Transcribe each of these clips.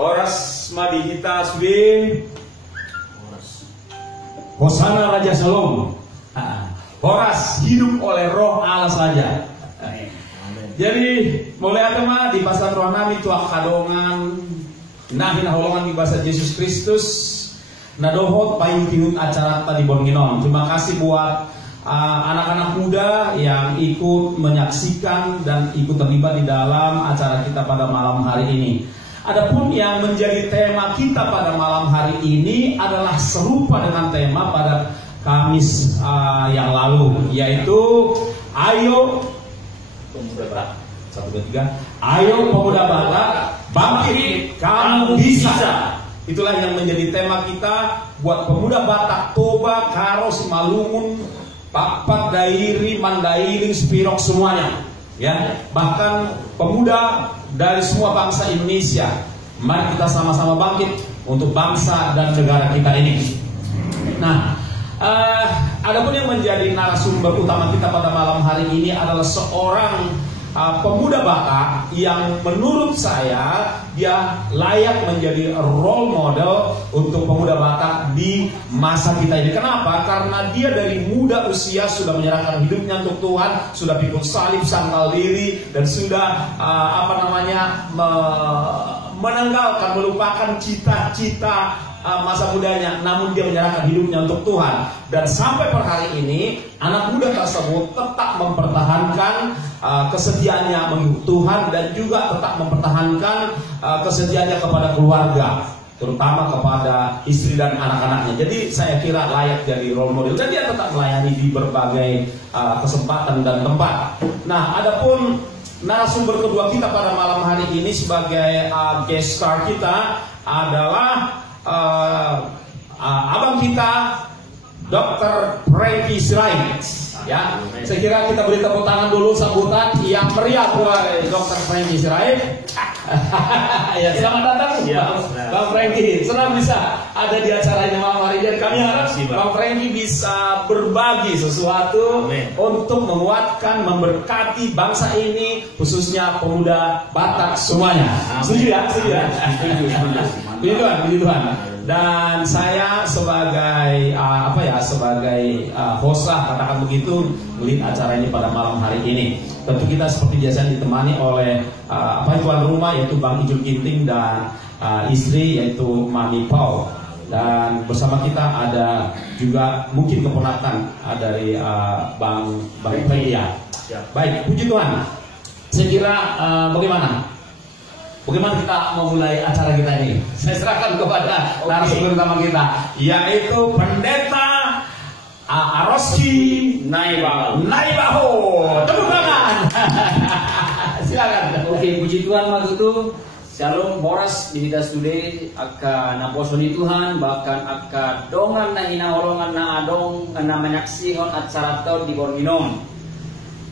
Horas Madihita Sudin. Hosana Raja Shalom. Horas hidup oleh roh Allah saja. Jadi mulai atama di bahasa Rohani tuak kadongan nahin holongan di bahasa Yesus Kristus nadohot payung tinut acara tadi Borginon. Terima kasih buat anak-anak muda yang ikut menyaksikan dan ikut terlibat di dalam acara kita pada malam hari ini. Adapun yang menjadi tema kita pada malam hari ini adalah serupa dengan tema pada Kamis yang lalu, yaitu ayo pemuda Batak. 1, 2, 3. Ayo pemuda Batak, bangkit, kamu bisa. Itulah yang menjadi tema kita buat pemuda Batak, Toba, Karo, Simalungun, Papat, Dairi, Mandailing, Spirok semuanya. Ya, bahkan pemuda dari semua bangsa Indonesia, mari kita sama-sama bangkit untuk bangsa dan negara kita ini. Nah, adapun yang menjadi narasumber utama kita pada malam hari ini adalah seorang pemuda Batak yang menurut saya dia layak menjadi role model untuk pemuda Batak di masa kita ini. Kenapa? Karena dia dari muda usia sudah menyerahkan hidupnya untuk Tuhan, sudah pikul salib, sangkal diri, dan sudah menanggalkan, melupakan cita-cita masa mudanya, namun dia menyerahkan hidupnya untuk Tuhan. Dan sampai per hari ini anak muda tersebut tetap mempertahankan kesetiaannya mengikut Tuhan dan juga tetap mempertahankan kesetiaannya kepada keluarga, terutama kepada istri dan anak-anaknya. Jadi saya kira layak jadi role model dan dia tetap melayani di berbagai kesempatan dan tempat. Nah, adapun narasumber kedua kita pada malam hari ini sebagai guest star kita adalah abang kita Dr. Frankie Sirait. Ya, saya kira kita beri tepuk tangan dulu sambutan yang meriah buat Dr. Frankie Sirait. Ya, selamat datang Bang Frankie. Senang bisa ada di acara ini malam hari ini. Kami harap Bang Frankie bisa berbagi sesuatu untuk menguatkan, memberkati bangsa ini, khususnya pemuda Batak semuanya. Setuju ya? Setuju ya? Puji Tuhan. Dan saya sebagai sebagai hostlah katakan begitu melihat acara ini pada malam hari ini. Tentu kita seperti biasa ditemani oleh tuan rumah yaitu Bang Ijul Ginting dan istri yaitu Mami Pau. Dan bersama kita ada juga mungkin keponakan dari Bang Pria. Baik, puji Tuhan. Saya kira bagaimana kita memulai acara kita ini? Saya serahkan kepada narasumber utama kita, yaitu Pendeta Aroski Naibaho. Tepuk tangan. Silakan. Oke, puji Tuhan matutu. Shalom, Horas di Hidas Today akan naposoni Tuhan, bahkan akan dongan na hinaholongan na adong na menyaksikan acara tau di Borminom.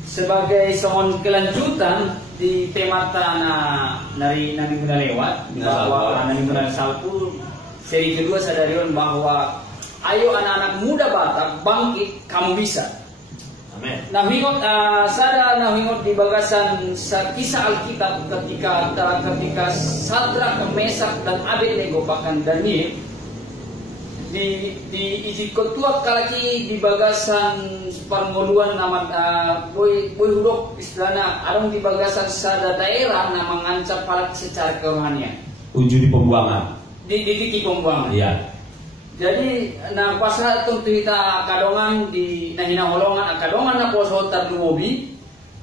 Sebagai songon kelanjutan di tema nari muna lewat bahwa nari muna salpu seri kedua sadarion bahwa ayo anak-anak muda Batak bangkit, kamu bisa. Amin. Nahingot nahingot di bagasan sa kisah Alkitab ketika Sadrak, Mesak dan Abednego bahkan Daniel di isi ketua kalaki di bagasan permoluan nama boy hudok istilahnya adong di bagasan sada daerah nama mengancam palat secara kerohanian uju di pembuangan di titik pembuangan. Iya. Jadi pasal tentu kita kadongan di nahina holongan kadongan na poso tarluobi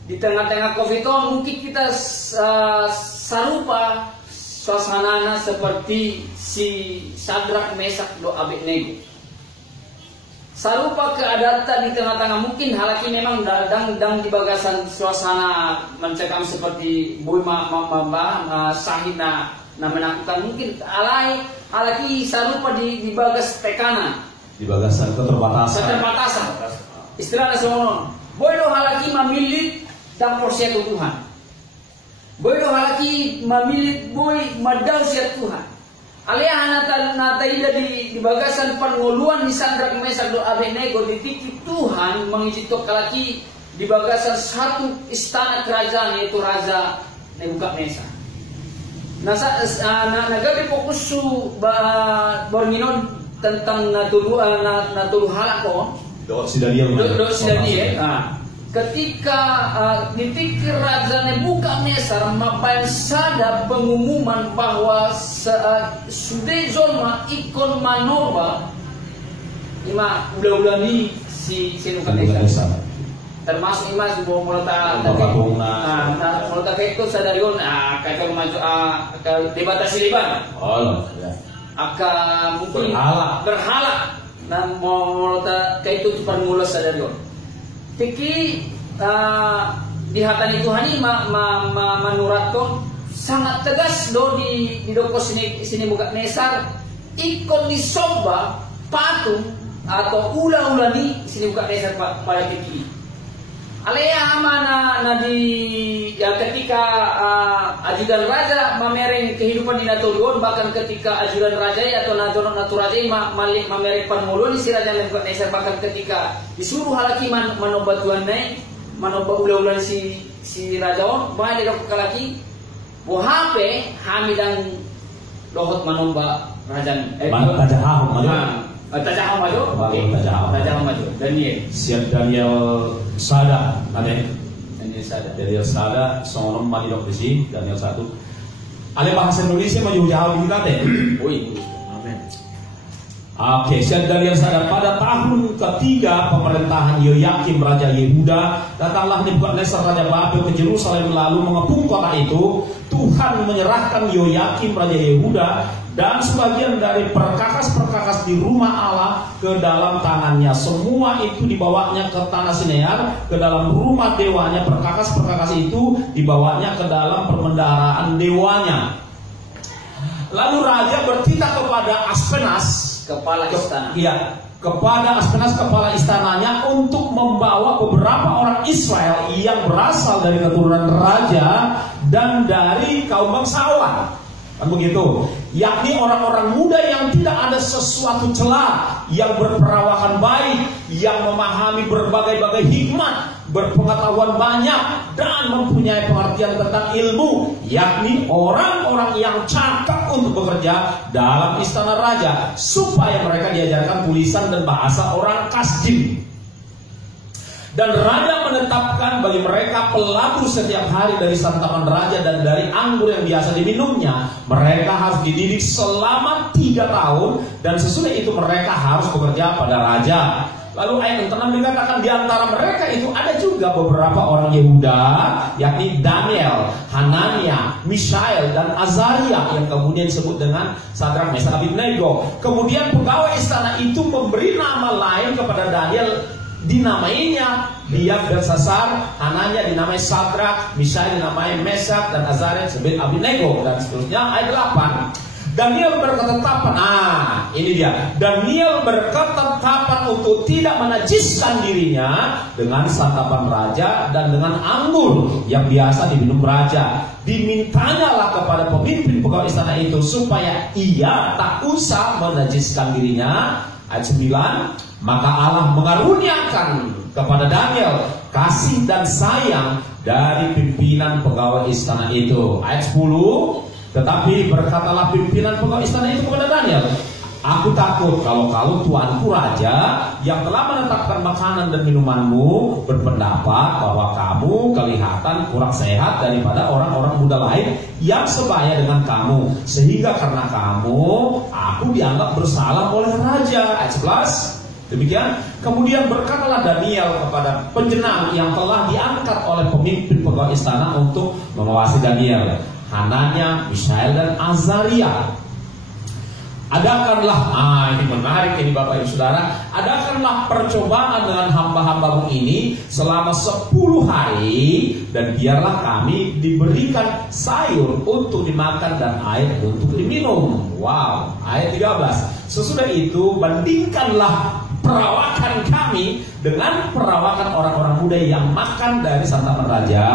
di tengah-tengah Covid mungkin kita sarupa suasana seperti si Sadrak, Mesak, do Abednego. Sarupa keadaan di tengah-tengah mungkin halaki memang dang di bagasan suasana mencekam seperti boy sahid na menakutkan mungkin halaki sarupa di bagas tekanan. Di bagasan keterbatasan. Istilahnya semono. Boy do halaki memilih dan porsi Tuhan. Boy do halaki mamilit boy madal siat Tuhan. Alea nata ida di bagasan panguluan di Sadrak, Mesak, do Abednego di titik Tuhan mengijitok kalaki di bagasan satu istana kerajaan yaitu Raja Nebukadnezar. nagabi fokus su borminon tentang natulu halako. Do sidalia. Ketika dipikir Raja Nebukadnezar mapansada pengumuman bahwa sudezon ikon manoba ima ulah-ulani si Nebukadnezar. Termasuk ima subuh mulata itu sadarion kakak maju ke dibatasi liban. Oh, ya. Aka mungkin berhala dan mulata kayak itu cepat mulai sadarion. Tiki di hatani Tuhan ini menuratkan sangat tegas do di doko sini Nebukadnezar ikon disoba patung atau ulah-ulani sini Nebukadnezar pada tiki. Alea mana ketika ajudan raja mamereng kehidupan di Natuluon, bahkan ketika ajudan raja atau natu raja mamereng panmulun si Raja Nebukadnezar, bahkan ketika disuruh halaki manobat Tuhan manobat ulah-ulah si rajaon banyak dok kalaki bohape hamidang dohot manomba rajan Tajahau maju. Daniel Sada, Daniel Sada, sonom mali dok besi, Daniel 1. Ale bahasa Indonesia maju jauh kita teh. Amin. Oke, Daniel Sada pada tahun ketiga pemerintahan Yoyakim Raja Yehuda, datanglah Nebukadnezar Raja Babel ke Yerusalem lalu mengepung kota itu. Tuhan menyerahkan Yoyakim Raja Yehuda dan sebagian dari perkakas-perkakas di rumah Allah ke dalam tangannya. Semua itu dibawanya ke tanah Sinear, ke dalam rumah dewanya. Perkakas-perkakas itu dibawanya ke dalam perbendaharaan dewanya. Lalu raja bertitah kepada Aspenas, kepala istana. Kepada Aspenas kepala istananya untuk membawa beberapa orang Israel yang berasal dari keturunan raja dan dari kaum bangsawan. Kan begitu, yakni orang-orang muda yang tidak ada sesuatu celah, yang berperawakan baik, yang memahami berbagai-bagai hikmat, berpengetahuan banyak, dan mempunyai pengertian tentang ilmu, yakni orang-orang yang cakap untuk bekerja dalam istana raja, supaya mereka diajarkan tulisan dan bahasa orang Kasdim. Dan raja menetapkan bagi mereka pelaku setiap hari dari santapan raja dan dari anggur yang biasa diminumnya. Mereka harus dididik selama 3 tahun dan sesudah itu mereka harus bekerja pada raja. Lalu ayat 6 dikatakan di antara mereka itu ada juga beberapa orang Yehuda, yakni Daniel, Hanania, Mishael, dan Azaria yang kemudian disebut dengan Sadrak, Mesak, Abednego. Kemudian pegawai istana itu memberi nama lain kepada Daniel, dinamainya dia Belsasar, Hananya dinamai Sadrak, Mishael dinamai Mesak, dan Azaria disebut Abednego, dan seterusnya. Ayat 8. Daniel berketetapan, ini dia. Daniel berketetapan untuk tidak menajiskan dirinya dengan santapan raja dan dengan anggur yang biasa diminum raja. Dimintanyalah kepada pemimpin pegawai istana itu supaya ia tak usah menajiskan dirinya. Ayat 9. Maka Allah mengaruniakan kepada Daniel kasih dan sayang dari pimpinan pegawai istana itu. Ayat 10. Tetapi berkatalah pimpinan pegawai istana itu kepada Daniel, aku takut kalau tuanku raja yang telah menetapkan makanan dan minumanmu berpendapat bahwa kamu kelihatan kurang sehat daripada orang-orang muda lain yang sebaya dengan kamu, sehingga karena kamu aku dianggap bersalah oleh raja. Ayat 11. Demikian. Kemudian berkatalah Daniel kepada penjenam yang telah diangkat oleh pemimpin pegawai istana untuk mengawasi Daniel, Hananya, Mishael, dan Azaria. Adakanlah, ini menarik ini Bapak Ibu Saudara, adakanlah percobaan dengan hamba-hambamu ini selama 10 hari, dan biarlah kami diberikan sayur untuk dimakan dan air untuk diminum. Wow, ayat 13. Sesudah itu bandingkanlah perawakan kami dengan perawakan orang-orang muda yang makan dari santapan raja.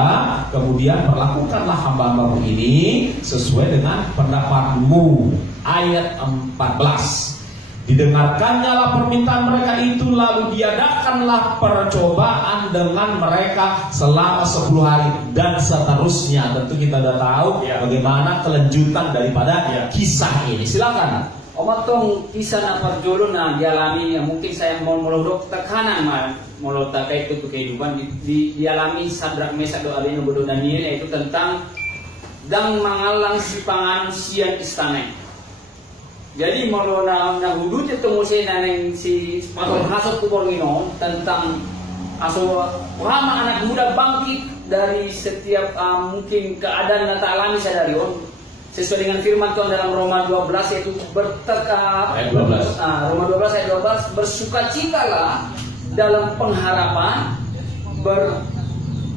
Kemudian perlakukanlah hamba-hambamu ini sesuai dengan pendapatmu. Ayat 14. Didengarkannya lah permintaan mereka itu, lalu diadakanlah percobaan dengan mereka selama 10 hari dan seterusnya. Tentu kita sudah tahu bagaimana kelanjutan daripada kisah ini. Silakan. Omatong kisah na parjolo na dialami yang mungkin saya mau melodok tekanan mau terkait itu kehidupan dialami Sadrak Mesak do Abednego Daniel, yaitu tentang dang mangalang si pangan sian istana. Jadi mau na hudut itu musim naneng si patol hasut kuborngino tentang aso lama anak muda bangkit dari setiap mungkin keadaan nata alami sadarion sesuai dengan firman Tuhan dalam Roma 12 yaitu ayat 12. Roma 12 ayat 12, bersukacitalah dalam pengharapan,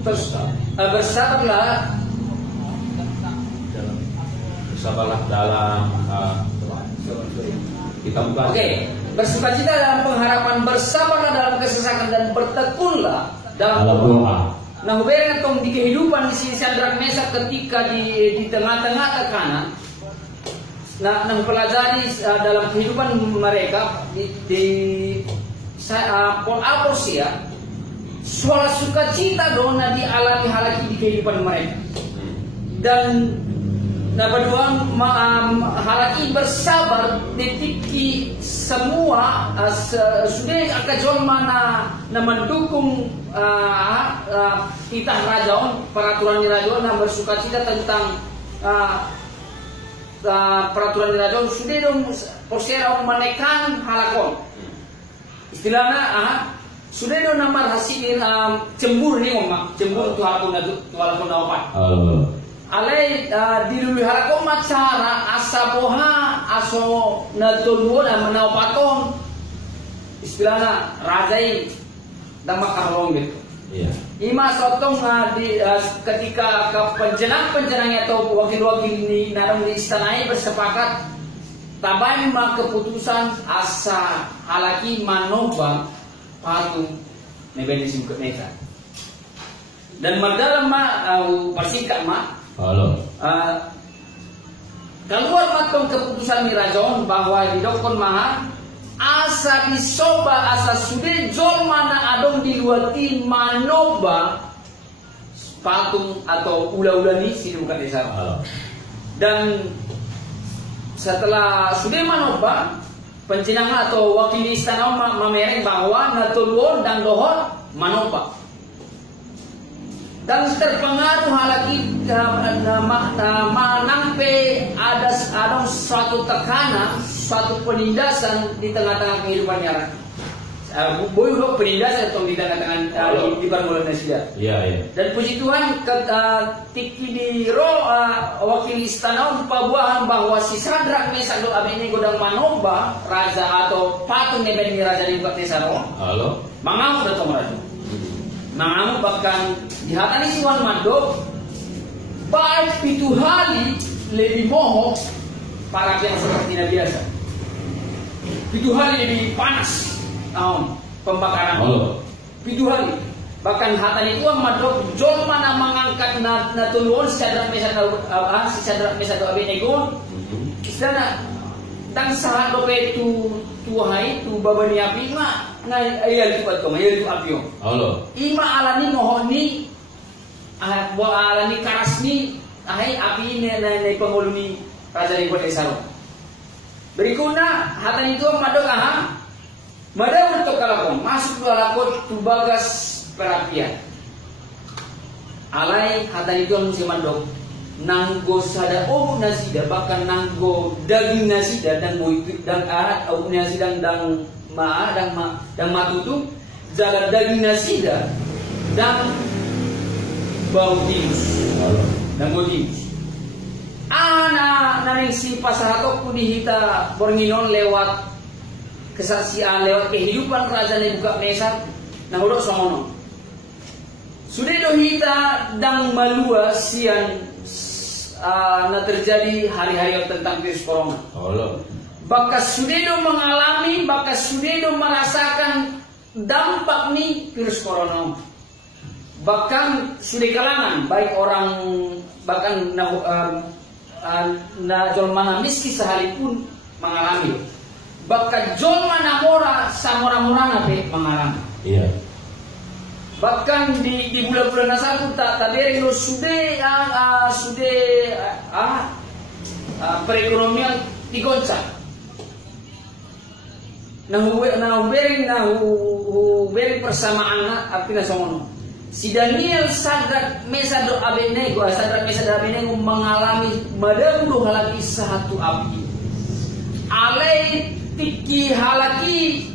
bersabarlah dalam kita buka. Oke, bersukacita dalam pengharapan, bersabarlah dalam kesesakan dan bertekunlah dalam doa. Nah, hubungan tong di kehidupan di sini Sadrak Mesak ketika di tengah-tengah tekanan. Nah, pelajari dalam kehidupan mereka di Pol Aposia, soal sukacita dona dialami halaki di kehidupan mereka. Dan berdua halaki bersabar ditiki semua sudah akan mana mendukung kita rajaon peraturan rajaon yang bersukacita tentang peraturan rajaon sudah dong posera menekan halakon istilahnya sudah dong nama hasil cemburu nih cemburu tuh halakon apa alai dilului halakon macara asaboha aso natulwo na menaupaton istilahnya rajai dan makarong gitu. Iya. Ima sotong ketika penjenang-penjenangnya atau wakil-wakil ini narang di istana bersepakat tabai ma keputusan asa halaki manobang patung nebenesim ke mereka. Dan madalam persingkat halo. Keluar matong keputusan Mirajon bahwa di dokon mahar asa disoba asa sudah jol mana adong diluati manoba patung atau ula-ula ni sini bukan desa. Dan setelah sudah manoba pencinang atau wakil istana mamereng bahwa natulwon dan dohor manoba. Dan terpengaruh halaki menampe ada suatu tekanan, suatu penindasan di tengah-tengah kehidupannya. Boleh penindasan atau di tengah-tengah di permulaan Nasida. Iya. Dan puji Tuhan tiki di roh wakil istana pabuahan bahwa si Sadrak Mesak do Abednego dan Manoba raja atau patung nebeni raja di Batesaro. Halo. Mangamu datang raja. Mangamu bahkan di hatani Tuhan Mando baik itu hari lebih moho para yang seperti biasa. Itu hari lebih panas pembakaran. Itu hari bahkan hatani Tuhan Mando jol mana mengangkat natulun Sadrak Mesak do Abednego. Istilahnya dan saat dope itu tuhai tu babani api na ayat itu betul ayat itu api ima alani mohoni alani karasni api ini na penguluni raja di kota Isaro berikutnya hatan itu madok madok untuk kalakon masuk dua lakon tu bagas perapian alai hatan itu musim madok nanggo sada nasida bahkan nanggo daging nasida dan nasida dan matutu jalan daging nasida dan bau timus naning si pasahatok ku dihita Bornginon lewat kesaksian lewat kehidupan kerajaan Nebuka Mesar nah udah somono sudah dohita dan malua sian na terjadi hari-hari tentang virus corona. Bakas sudah mengalami, bakas sudah merasakan dampak nih virus corona. Bahkan sudah kalangan baik orang bahkan jolmana miskin sekalipun mengalami. Bahkan jolma namora samora-morana pe mangarang. Iya. Bahkan di bulan-bulan satu tak beri lo sudah perekonomian digoncang. Beri persamaan artinya sono. Si Daniel Sadrak Mesa do Abednego mengalami madam halaki satu api. Alai tiki halaki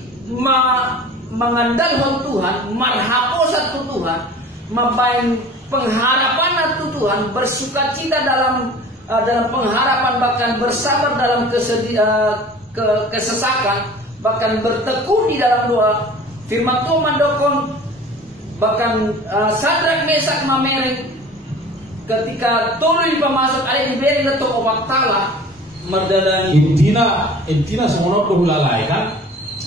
mengandalkan Tuhan, marhaposan Tuhan, membain pengharapan Tuhan, bersukacita dalam pengharapan, bahkan bersabar dalam kesesakan, bahkan bertekun di dalam doa. Firman Tuhan mendokong, bahkan Sadrak Mesak Mamering ketika turun pemasuk ada diberi letuk obat tala merdadani. Intina semua orang lalai kan,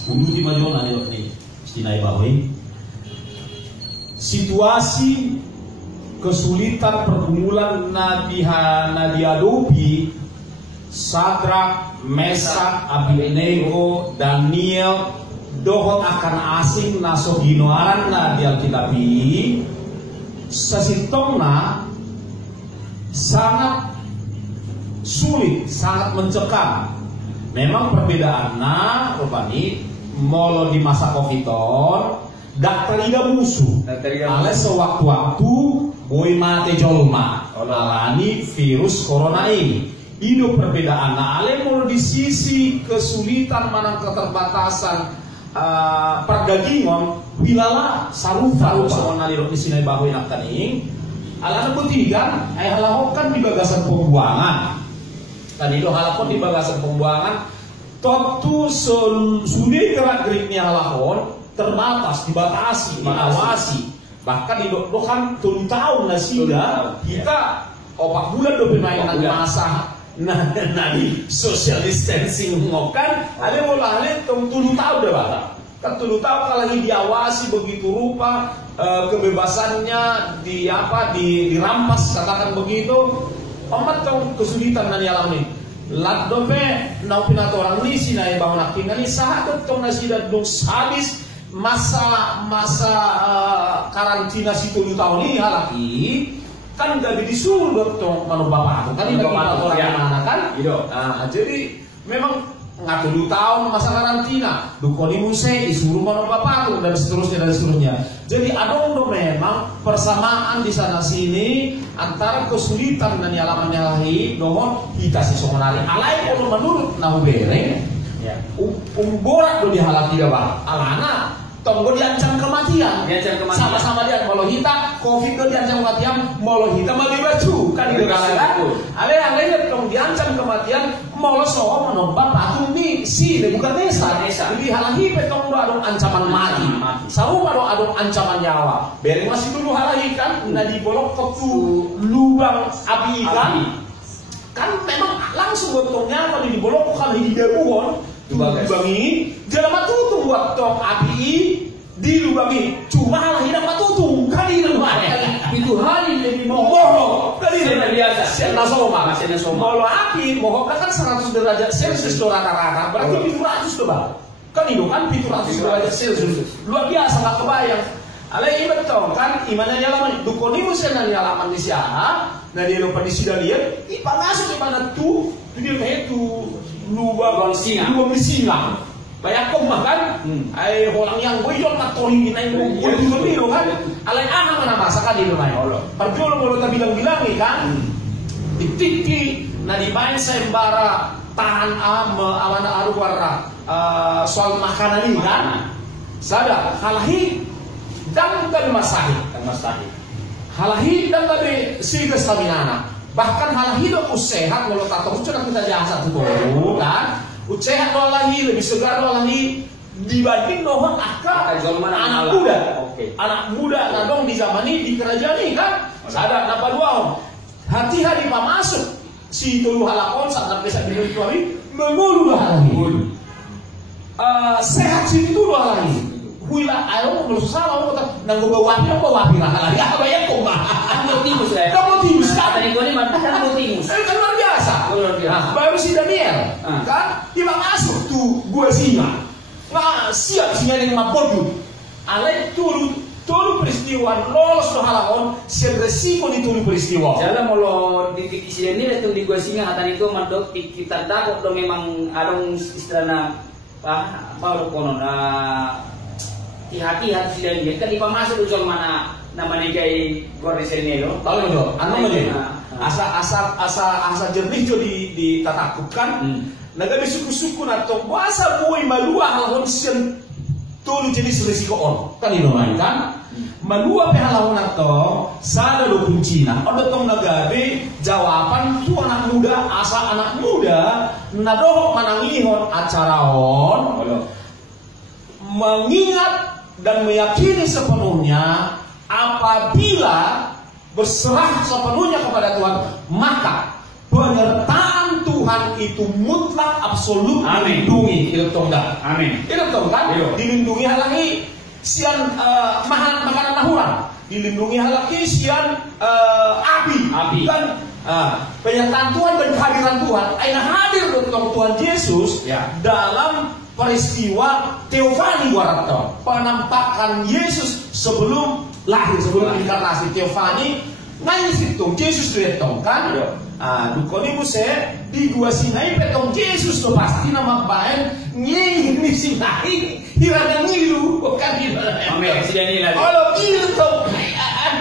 di majona nih. Sinai Bahoy. Situasi kesulitan pergumulan dihadapi Sadrak, Mesak, Abednego, Daniel dohot akan asing nasoginoaran di Alkitabi sesitongna sangat sulit, sangat mencekam. Memang perbedaannya rupani molo di masa Covidon, daktarida musuh. Ale sewaktu-waktu boy mate jolma, alani virus corona ini. Itu perbedaan. Ale molo di sisi kesulitan manang keterbatasan perdagingan, wilala sarufa soalnya di sini Bahoy nak taning. Alana ketiga, halahokan di bagasan pembuangan. Tadi itu halakon di bagasan pembuangan. Tentu sudah gerak-geriknya halahon terbatas, dibatasi, diawasi. Bahkan di dokan 7 tahun lah sudah kita 4 bulan udah bermain masa di social distancing ngokan. Ale bola ale 7 tahun dah bahkan. Kan 7 tahun kalau lagi diawasi begitu rupa kebebasannya dirampas katakan begitu. 4 tahun kesulitan yang dialami. Ladome nau pinato orang ni sinai bangun tinggal ni sahabat tong nasi dan dong habis masa karantina situ 7 tahun ini halaki kan gak disuruh dong manu bapak kan ini bapak orang mana kan jadi memang nggak 7 tahun masa karantina dukoni muse disuruh manu bapak dan seterusnya jadi adong memang persamaan di sana sini antara kesulitan dan nyalaman nyalahi dohon kita si somonari alai kalau menurut nahu bereng borak do dihalaki dah alana tonggo diancam kematian sama-sama dia kalau kita covid do diancam kematian mau kita bagi baju kan itu kan alai tong diancam kematian mau so menompak patung ni bukan desa jadi halaki petong do adong ancaman mati sawu adong ancaman nyawa bereng masih dulu halahi kan di bolok ke lubang api kan memang langsung gotong nyawa di bolok kan hidabuhon lubangi jalan tutung waktu api dilubangi cuma halah hidup tutung kan di rumah itu hari lebih mohon kan di biasa sena soma kalau api mohon kan 100 derajat celcius rata-rata berarti 700 coba kan itu kan 700 derajat celcius luar biasa nggak kebayang alai ibat tong kan imana nyalaman dukoni musen nyalaman di siapa nah dia lupa di sini lihat ipa masuk imana tuh dia kayak tuh lubang singa banyak kok makan orang yang boyol matori naik boyol kan alai mana masakan di rumah perjual mau kita bilang kan ditiki nah di main sembara tahan awana arwara soal makanan ini kan sada halahi dan masahi halahi dan dari si staminana bahkan halahi dok sehat kalau tak tahu sudah kita jasa tuh kan sehat halahi lebih segar halahi dibanding doang anak muda nadong di zaman ini di kerajaan ini kan sadar napa dua hati-hati masuk si tulu halakon saat bisa diberi mengulu halahi sehat si itu halahi Wila ayo belum salah lo kata nanggo bawa api lah lagi apa ya kok mah kamu timus kan tadi gue nih kan luar biasa baru si Daniel kan tiba masuk tuh gua singa. Nah, siap singa yang mabodu. Alai tulu peristiwa lolos lo halahon sian resiko di tulu peristiwa. Jalan molo di sini ini itu di gua singa hatan itu mandok kita dakok do memang adong istilahna apa konon hati-hati sudah dia kan ipa masuk usul mana namanya kayak gua di sini lo. Tahu lo, anu aja. Asa jernih jo di tatakupkan. Naga suku-suku nato bahasa boy malua halahon sian tulu jenis resiko on. Kan ino kan? Malua pehalahon nato sada lo kuncina. Odo tong nagabe jawaban tu anak muda asa anak muda nadoh manangihon acaraon mengingat dan meyakini sepenuhnya apabila berserah sepenuhnya kepada Tuhan, maka penyertaan Tuhan itu mutlak absolut dilindungi. Itu tonggak. Amin. Itu tonggak. Dilindungi halaki sian makanan nahuran. Dilindungi halaki sian api. Kan penyertaan Tuhan dan kehadiran Tuhan. Aina hadir dengan Tuhan Yesus dalam peristiwa Teofani Warato, penampakan Yesus sebelum lahir, sebelum inkarnasi. Teofani nangis itu Yesus dietong kan? Dukoni muse di gua Sinai petong Yesus tuh pasti nama baik nying di Sinai hirana ngilu bukan di mana? Amin. Sudah nilai. Kalau ngilu tuh,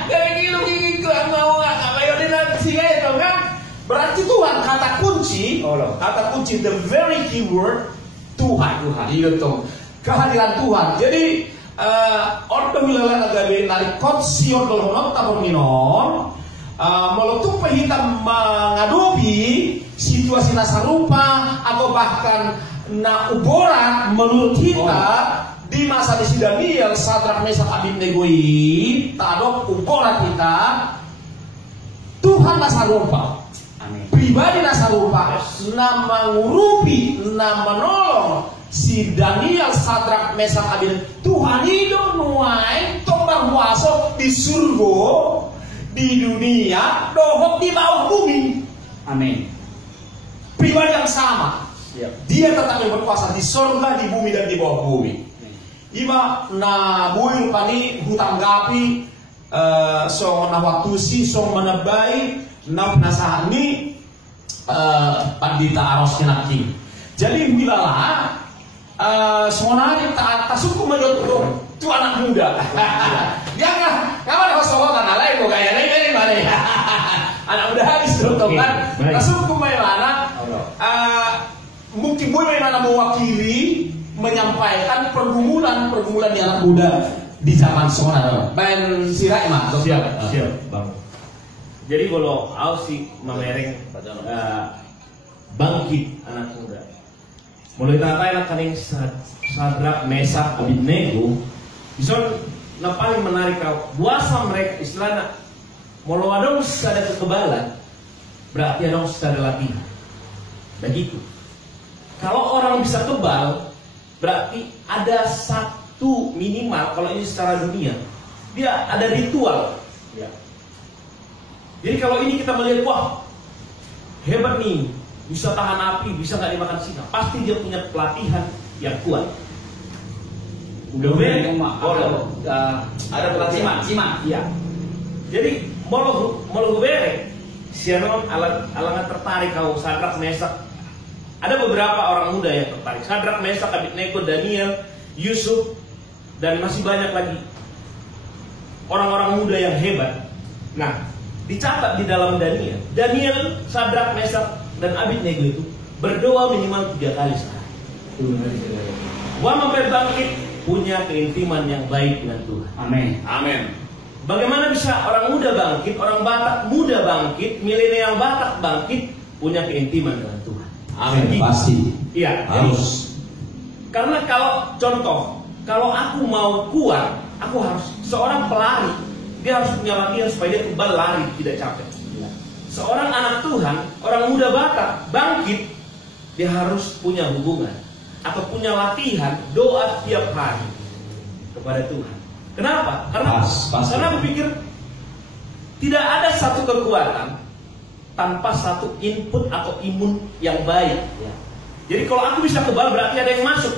kayak ngilu gitu mau nggak bayonin Sinai tuh kan? Berarti Tuhan kata kunci, the very key word. Tuhan, iya tuh kehadiran Tuhan. Jadi ordo wilayah nagabe narikot sior dolhonom tabor minon meletup pehitam mengadopi situasi nasarupa atau bahkan uboran menurut kita di masa di Daniel Sadrak Mesak Abednego tadok uboran kita Tuhan nasarupa. Pribadi nasarupa nama ngurupi nama menolong si Daniel Sadrak Mesak Abednego Tuhan itu nuai tombang kuasa di surga di dunia dohok di bawah bumi. Amin. Pribadi yang sama. Dia tetap yang berkuasa di surga, di bumi dan di bawah bumi. Ima na buir pani hutang gapi so na waktu si so menebai na penasahani pandita aros kinaki. Jadi bilalah semuanya tak suku menurut tu anak muda. Dia nggak ada kosongan alai kok kayak ini mana ya. Anak muda habis terutong kan. Suku mana? Mungkin mana mewakili menyampaikan pergumulan di anak muda di zaman sekarang. Ben sirai mah. Siap, Bang. Jadi kalau Ausi memereng bangkit anak muda. Mulai tatai nak kaning Sadrak Mesak Abednego, bisa na paling menarik kau. Buasa mereka istilahnya mau ada ada kekebalan, berarti ada ada latihan. Begitu. Kalau orang bisa kebal, berarti ada satu minimal. Kalau ini secara dunia, dia ada ritual. Ya. Jadi kalau ini kita melihat, wah hebat nih, bisa tahan api, bisa nggak dimakan singa, pasti dia punya pelatihan yang kuat. Udah ada pelatihan. Cima. Ya. Jadi mau bere, sianon alangan tertarik kau Sadrak Mesak. Ada beberapa orang muda yang tertarik. Sadrak Mesak, Abednego, Daniel, Yusuf, dan masih banyak lagi orang-orang muda yang hebat. Nah, dicatat di dalam Daniel, Sadrak, Mesak, dan Abednego itu berdoa minimal 3 kali sehari. Wama berbangkit punya keintiman yang baik dengan Tuhan. Amin. Bagaimana bisa orang muda bangkit, orang Batak muda bangkit, milenial Batak bangkit, punya keintiman dengan Tuhan? Amin. Pasti. Iya. Harus. Karena kalau aku mau kuat, aku harus seorang pelari. Dia harus punya latihan supaya dia kebal lari, tidak capek. Seorang anak Tuhan, orang muda Batak bangkit, dia harus punya hubungan atau punya latihan doa tiap hari kepada Tuhan. Kenapa? Karena aku pikir tidak ada satu kekuatan tanpa satu input atau imun yang baik. Jadi kalau aku bisa kebal berarti ada yang masuk.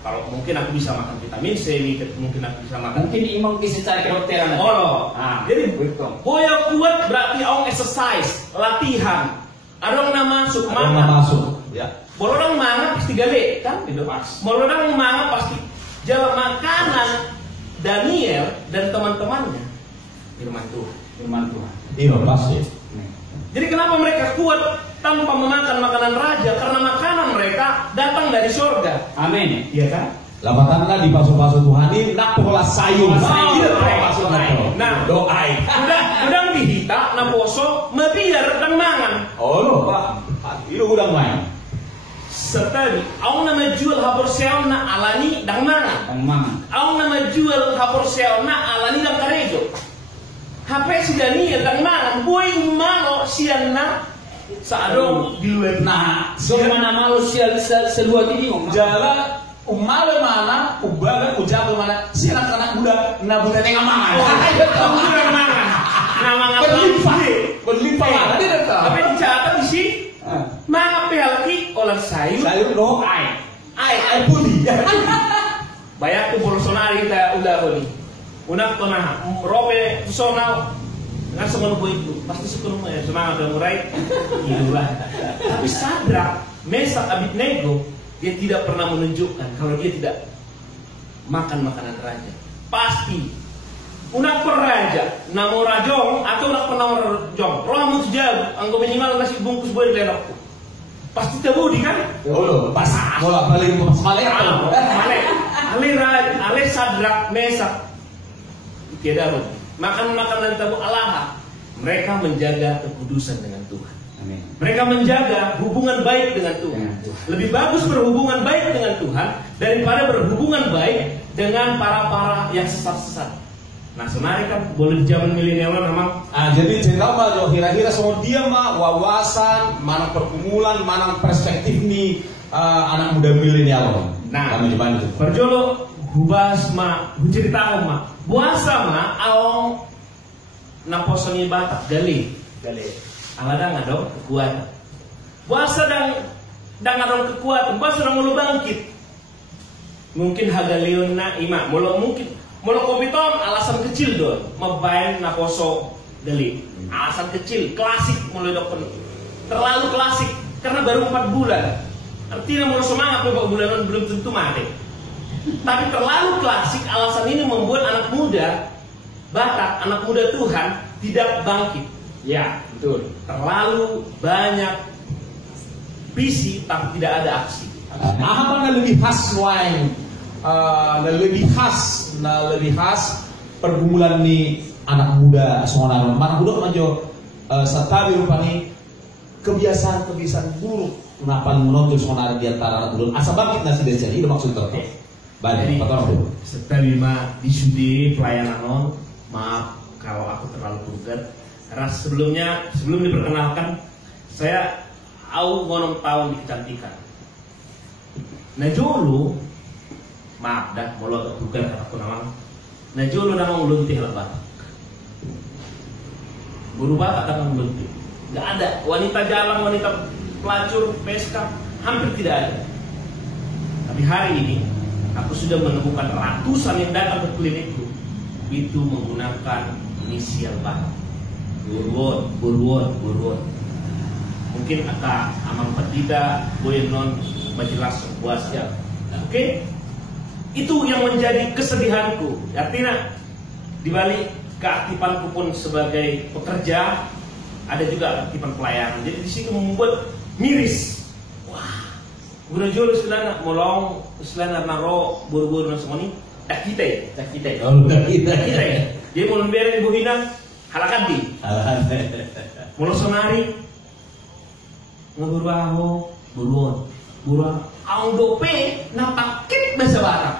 Kalau mungkin aku bisa makan vitamin C, mungkin aku bisa makan. Mungkin imam bisa cari kedokteran. Oh, jadi boya kuat berarti orang exercise, latihan. Ada orang masuk, Ya. Kalau orang mana pasti gale, kan? Gitu. Kalau orang mana pasti jalan makanan Daniel dan teman-temannya firman Tuhan. Iya pasti. Jadi kenapa mereka kuat tanpa memakan makanan raja? Karena makanan mereka datang dari surga. Amin. Iya kan? Labatangna di pasu-pasu Tuhan ini nak pola sayur. Nah, doai. Udang dihita na poso mabiar dan mangan. Oh lo, itu udang main. Setadi, aku nama jual hapor seon na alani dan mangan. Aku nama jual hapor seon na alani dan karejo. HP si Daniel dan mangan, boy malo siana saadong di luar. Nah, so mana malu seluat ini Jala umale mana, ubaga ujago mana, siaran anak muda, na buda tengah mangan. Bukan mangan. Nah, mangan berlimpah mana dia datang. Tapi dicatat di sini, mangan pelaki olah sayur. Sayur no, ai putih. Bayar tu Bolsonaro kita udah beli. Unak to na robe sona nggak semua itu pasti suka ya semangat dan murai itulah. Tapi Sadrak, Mesak, Abednego dia tidak pernah menunjukkan kalau dia tidak makan makanan raja. Pasti unak peraja namo rajong atau unak pernah rajong roh mutu jauh anggo minimal nasi bungkus buat lenokku pasti tabudi kan? Oh pas bola balik ke Malek. Ale Sadrak, Mesak tidak makan makanan tabu Allah. Mereka menjaga kekudusan dengan Tuhan. Amin. Mereka menjaga hubungan baik dengan Tuhan. Lebih bagus berhubungan baik dengan Tuhan daripada berhubungan baik dengan para yang sesat-sesat. Nah, sebenarnya kan boleh di zaman milenial memang. Jadi cerita mah kira-kira semua dia mah wawasan, mana pergumulan, mana perspektif nih anak muda milenial. Nah, kami gimana itu? Perjolo hubas ma cerita ma buasa ma aong naposoni Batak gali aladang adong kekuatan buasa dang adong kekuatan buasa dang mulu bangkit mungkin hagalion na ima mungkin kopiton alasan kecil don mabain naposo gali alasan kecil klasik mulai dokter terlalu klasik karena baru 4 bulan artinya mulu semangat beberapa bulan belum tentu mati. Tapi terlalu klasik, alasan ini membuat anak muda Batak, anak muda Tuhan tidak bangkit. Ya, betul. Terlalu banyak visi tapi tidak ada aksi. Apa na lebih khas wine, lebih khas pergumulan nih anak muda semua anak muda manjo satabi rupani kebiasaan buruk kenapa menonton semua di antara anak muda asa bangkit nasi desa itu maksud terus. Jadi setelah di studi pelayanan maaf kalau aku terlalu vulgar karena sebelum diperkenalkan saya ngonong tahun di kecantikan. Nah jolo maaf dah mulut vulgar kataku namang. Nah jolo namang ulunti lebat. Guru Batak datang ulunti. Nggak ada wanita jalan, wanita pelacur, pesta hampir tidak ada. Tapi hari ini aku sudah menemukan ratusan yang datang ke klinikku itu menggunakan inisial Batak. Burwon. Mungkin akan amang petida, boyenon, majelas puasa. Oke? Itu yang menjadi kesedihanku. Artinya di balik keaktifanku pun sebagai pekerja ada juga keaktifan pelayanan. Jadi di sini membuat miris. Guna jual istilahnya molong istilahnya naro buru-buru na semua ni tak kita. Dia mau lembaran ibu hina halakan di. Mulu sonari ngaburu buruan ang dope na pakit bahasa Batak.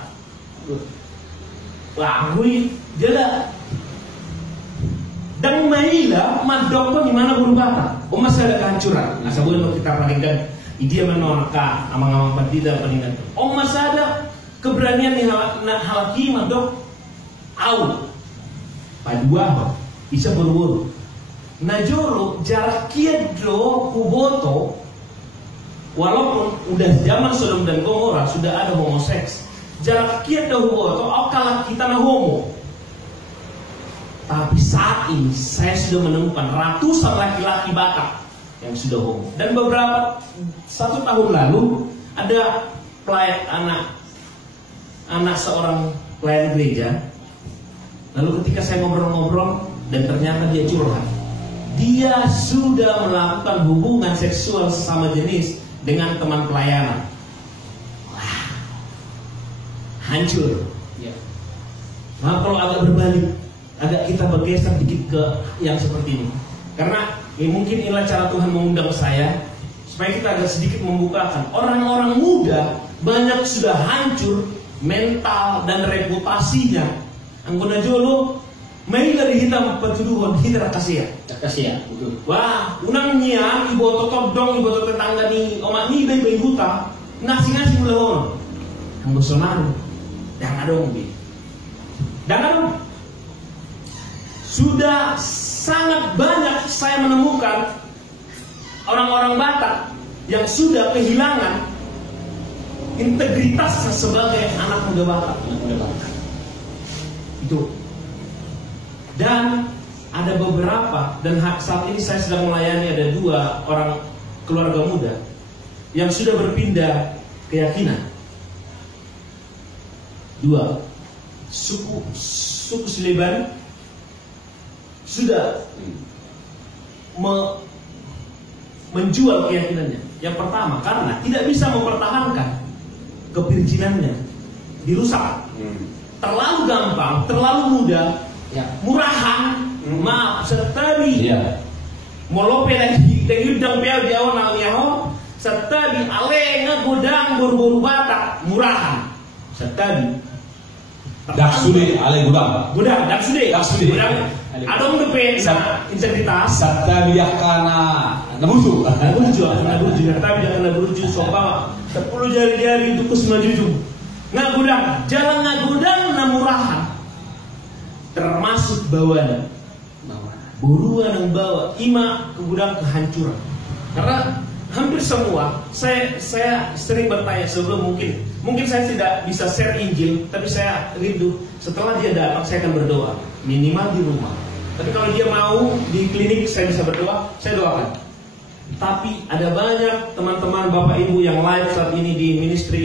Wah, hui jela. Dan maila madok di mana buru Batak. Masih ada kehancuran. Nah, sebelum kita perhatikan dia menolak amang-amang partida peningan. Masih ada keberanian di halaki madok. Au. Padua bisa berburu. Najoro jarak kiedro kuboto walaupun udah zaman Sodom dan Gomora sudah ada homoseks, jarak kita dahulu atau akal kita na homo. Tapi saat ini saya sudah menemukan ratusan laki-laki Batak yang sudah homo. Dan beberapa 1 tahun lalu ada anak seorang pelayan gereja. Lalu ketika saya ngobrol-ngobrol dan ternyata dia curhat, dia sudah melakukan hubungan seksual sesama jenis dengan teman pelayanan. Wah, hancur. Ya. Nah, kalau agak berbalik, agak kita bergeser dikit ke yang seperti ini. Karena mungkin inilah cara Tuhan mengundang saya supaya kita agak sedikit membukakan. Orang-orang muda banyak sudah hancur mental dan reputasinya. Anggona jolo may dari hitam petuduhan hidra kasih. Betul. Wah, unangnya ibu totop dong, ibu totop tetangga ni omak ni bayi huta ngasih mula ono. Ang bosonaru yang ada mobil. Dan sudah sangat banyak saya menemukan orang-orang Batak yang sudah kehilangan integritasnya sebagai anak muda Batak. Itu. Dan ada beberapa, dan saat ini saya sedang melayani ada 2 orang keluarga muda yang sudah berpindah keyakinan. 2 suku Sleban sudah menjual keyakinannya. Yang pertama karena tidak bisa mempertahankan kepirjinannya, dirusak. Terlalu gampang, terlalu mudah, murahan, maaf, setabi molope lagi udang piau jauh nalnyaho, setabi alenga godang buru-buru Batak, murahan, setabi dak sude ale gudang dak sude adong depe integritas satabi yakana nabuju tapi nabuju sopa 10 jari-jari itu kusmajujung ngagudang jalan ngagudang na murahan termasuk bawana buruan yang bawa ima ke gudang kehancuran. Karena hampir semua saya sering bertanya sebelum mungkin saya tidak bisa share Injil, tapi saya rindu setelah dia datang saya akan berdoa minimal di rumah. Tapi kalau dia mau di klinik saya bisa berdoa, saya doakan. Tapi ada banyak teman-teman Bapak Ibu yang live saat ini di ministry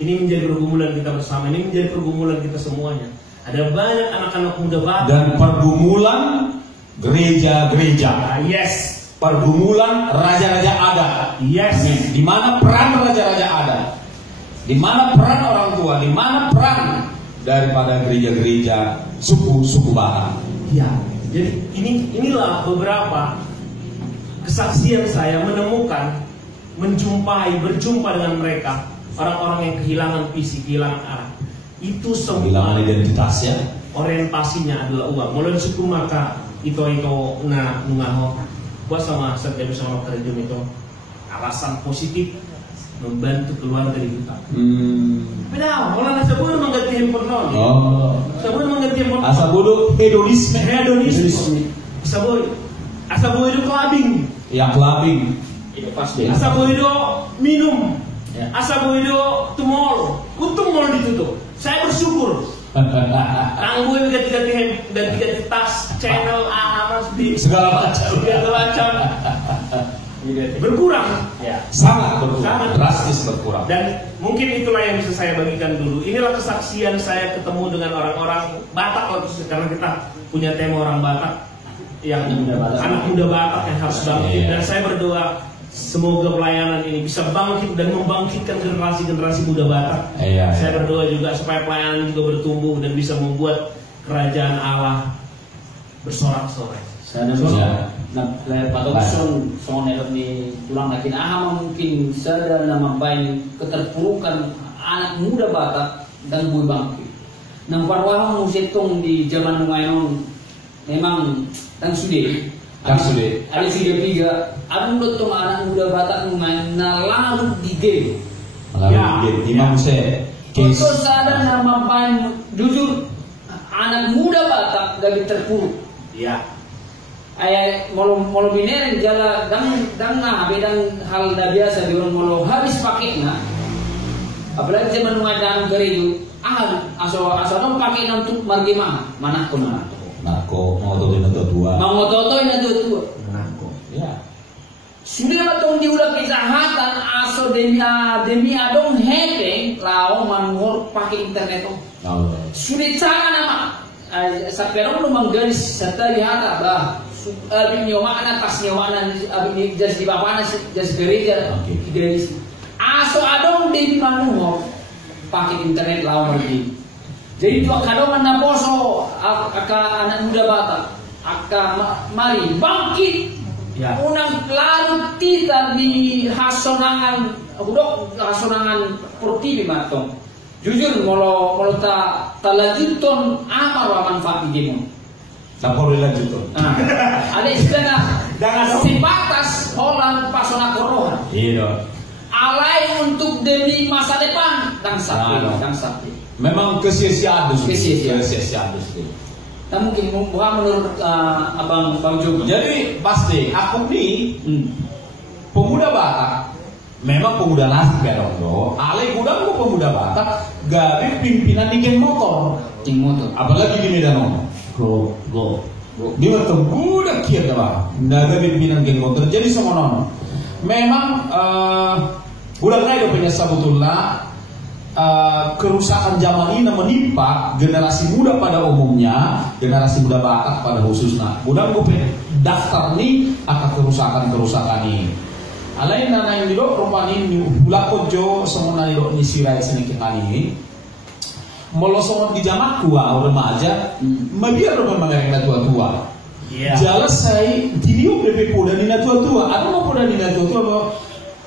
ini menjadi pergumulan kita bersama, ini menjadi pergumulan kita semuanya. Ada banyak anak-anak muda Batak dan pergumulan gereja-gereja. Yes. Pergumulan raja-raja ada. Yes. Di mana peran raja-raja ada? Di mana peran orang tua? Di mana peran daripada gereja-gereja suku Batak? Ya. Jadi inilah beberapa kesaksian saya menemukan, berjumpa dengan mereka, orang-orang yang kehilangan visi, kehilangan arah. Itu semua kehilangan identitasnya. Orientasinya adalah uang. Mulai suku maka itu na nungaho. Gua sama setiap sama kerja itu alasan positif membantu keluarga di hutan. Beda, orang asabur mengganti handphone non. Asabur mengganti handphone. Asabur hedonisme. Asabur itu clubbing. Ya clubbing. Itu pasti. Asabur itu minum. Asabur itu tumor. Untung mall ditutup. Saya bersyukur. Tangguh ganti tas, channel, di segala macam berkurang, sangat berkurang, drastis berkurang. Dan mungkin itulah yang bisa saya bagikan dulu. Inilah kesaksian saya ketemu dengan orang-orang Batak, karena kita punya tema orang Batak yang anak muda Batak yang harus bangkit. Dan saya berdoa semoga pelayanan ini bisa bangkit dan membangkitkan generasi muda Batak. Saya berdoa juga supaya pelayanan juga bertumbuh dan bisa membuat kerajaan Allah bersorak-sorai. Saya patokson soalnya ni tulang nakin mungkin saya nama baik keterpurukan anak muda Batak dan bui bangkit. Nang parwahang musetong di zaman ngayon memang tang sude. Ada 3, ada tong anak muda Batak nalalu di game. Imam saya. Kalau sadar nama baik jujur anak muda Batak gak terpuruk. Ya. molo biner jala dang hal dah biasa di orang molo habis paketna. Apalagi zaman mengadaan gereju, aso dong pakai untuk margi mana ko na. Nako, mau tuh ini tuh dua. Mau toto ini tuh. Nako, ya. Sudah matong diulah kejahatan aso demi adong hete lao manur pakai internet tuh. Sudah cara nama. Sampai orang menggaris serta lihat bah. Abin nyawa tas nyawa abin jas di bawah jas gereja garis. Aso adong demi manur pakai internet lao lagi. Jadi tuh kadang mana poso anak muda Batak, mari bangkit, unang larut kita di hasonangan portibi matong. Jujur molo ta lanjuton apa manfaat di demo. Tak perlu lanjuton. Ada istilah si batas Holland pasona corona. Iya. Alai untuk demi masa depan dan sakti. Memang kesia-siaan Kesia-siaan. Nah mungkin menurut Bang Juga. Jadi pasti aku nih pemuda Batak, memang pemuda nasib ya dong. Ale kuda aku pemuda Batak, gabi pimpinan di geng motor. Apalagi di Medan. Go. Dia betul budak kiat dah. Naga pimpinan geng motor. Jadi semua non. Memang budak naik punya sabutullah. Kerusakan zaman ini menimpa generasi muda pada umumnya, generasi muda Batak pada khususnya. Mudah gue daftar nih akan kerusakan ini. Alain nana yang didok rupani bulak jo semua nana didok nisirai sedikit ini. Melosong di jamak tua remaja, mabiar memang mereka tua-tua. Jelas saya video PP poda nina tua-tua, ada mau poda nina tua-tua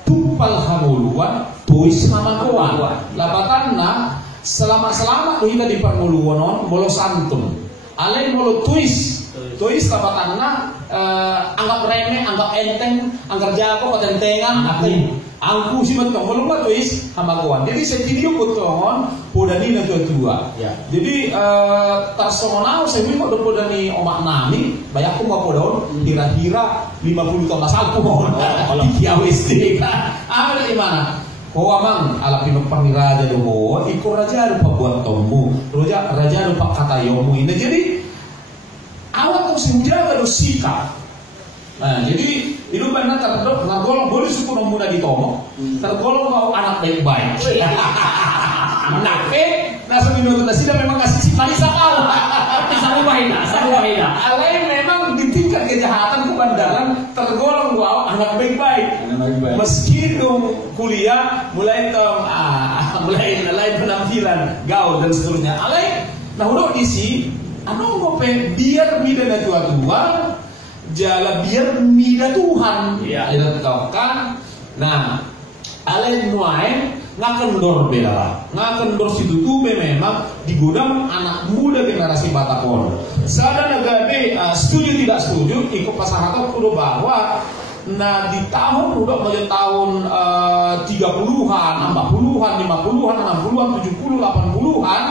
tumpal hamuluan. Tuis nama kawan, lapatan na selama kita di permuluan bolo santun, alain bolo tuis lapatan na anggap remeh, anggap enteng, anggap jago patentengan, angku sih betul, bolo lah tuis sama kawan. Jadi saya video betul, podani na tua. Jadi tersonau saya mau podani omak nami, banyak aku mau podon, kira-kira 50 tahun asal pohon, kiawis deh, ada di mana? Kau amang ala pinopang raja domo, ikut raja lupa buat tomu, raja lupa kata yomu ini. Jadi awak tuh senjaga do sikap. Nah, jadi hidup benar tergolong boleh suku muda di tomo, tergolong mau anak baik-baik. Nape, nasa minuto na sila memang kasih cipta sakal. Saru bahina. Alain memang di tingkat kejahatan kebandaran tergolong wow anak baik-baik. Meski dong kuliah mulai penampilan gaul dan seterusnya. Alain, nah udah isi, ngope biar mida tua-tua, jala biar mida Tuhan. Iya. Kan. Nah, alain nuain ngakendor bela, ngakendor situ tuh memang di gudang anak muda generasi Batakon. Sada negara setuju tidak setuju, ikut pasangan udah bahwa nah di tahun 30-an, 40-an, 50-an, 60-an, 70-an, 80-an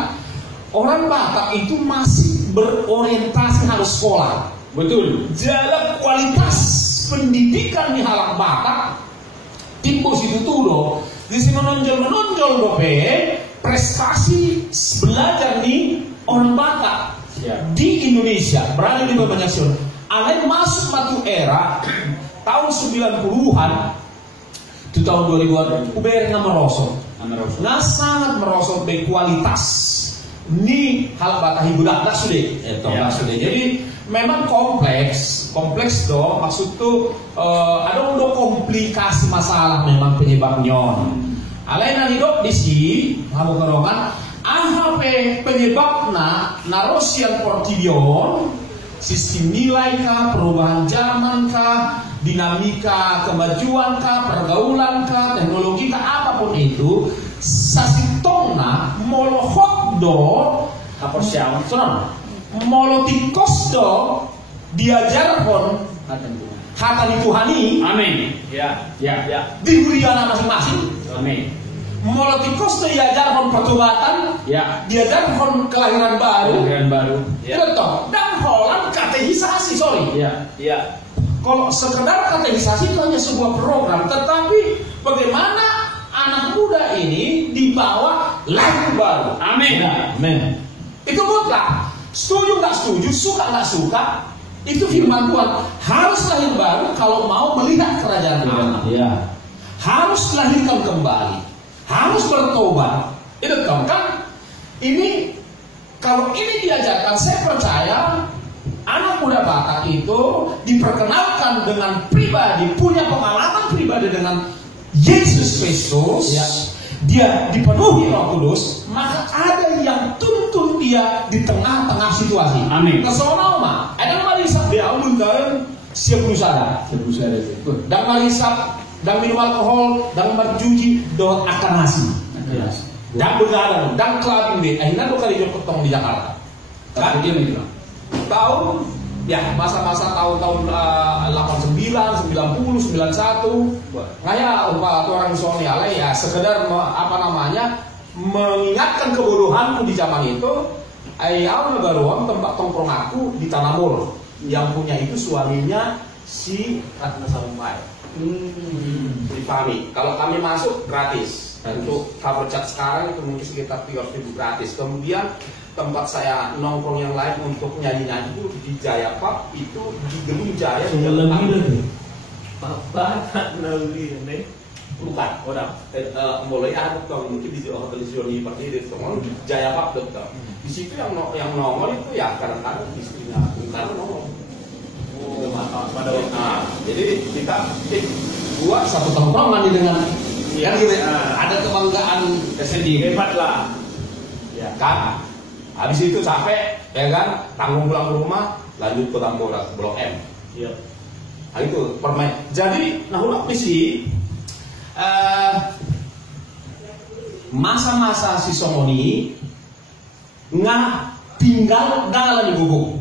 orang Batak itu masih berorientasi harus sekolah. Betul. Jalan kualitas pendidikan di halak Batak tipe situ tuh loh. Di sini menonjol dope prestasi belajar nih orang Batak di Indonesia berada di banyak nasional. Alain masuk satu era tahun 90-an itu tahun 2000-an ubernya merosot. Nah sangat merosot baik kualitas. Ini hal Batak budak sudah. Jadi memang kompleks dong. Maksud tuh ada udah komplikasi masalah memang penyebabnya. Alain hidup di sini kamu kerongan. Penyebabnya narosian portidion, sistem nilai kah, perubahan zaman kah, dinamika kemajuan kah, pergaulan kah, teknologi kah, apapun itu, sasitongna molohot do apa siapa? Molotikos do diajarkan hatan Tuhani. Amin. Ya. Di huriana masing-masing. Amin. Molotikos do diajarkan pertobatan. Ya. Diajarkan kelahiran baru. Ya. Betul. Dan Holland kata katehisasi, sorry. Iya. Kalau sekedar katehisasi itu hanya sebuah program, tetapi bagaimana anak muda ini dibawa lahir baru. Amin. Amin. Itu mutlak. Setuju nggak setuju, suka nggak suka, itu firman Tuhan. Harus lahir baru kalau mau melihat kerajaan Allah. Iya. Harus lahirkan kembali, harus bertobat. Itu kan? Ini kalau ini diajarkan, saya percaya anak muda Batak itu diperkenalkan dengan pribadi, punya pengalaman pribadi dengan Yesus Kristus. Ya. Dia dipenuhi Roh Kudus, maka ada yang tuntun dia di tengah-tengah situasi. Amin. Kesono mah, ada malisap dia mengkain siap berusaha. Dan malisap, dan minum alkohol, dan berjuji, dan akan nasi. Dan begadang, dan kelabing deh. Akhirnya dua kali dia ketemu di Jakarta. Kan? Tahun, ya masa-masa tahun-tahun 89, 90, 91. Kayak orang Sonia ya sekedar mengingatkan kebodohanku di zaman itu. Ayah Nagaruang tempat tongkrong aku di Tanah Mall. Yang punya itu suaminya si Ratna Sarumpait. Di kami. Kalau kami masuk gratis. Untuk cover chat sekarang itu mungkin sekitar 300.000 gratis. Kemudian tempat saya nongkrong yang lain untuk nyanyi-nyanyi itu di Jaya Pub, itu di Gedung Jaya. Bapak Nabi ini Bukan orang mulai ada mungkin di hotel Zioni seperti itu, Jaya Pub dokter. Di situ yang nongol itu ya kadang-kadang istrinya karena nongol. Jadi kita gua satu tongkrongan dengan ya gitu, ada kebanggaan tersendiri. hebat lah. Ya kan, habis itu capek, ya kan, tanggung pulang ke rumah, lanjut ke Tambora, Blok M. Iya. Nah itu permain. Jadi, nah udah misi masa-masa si Somoni nggak tinggal dalam gubuk,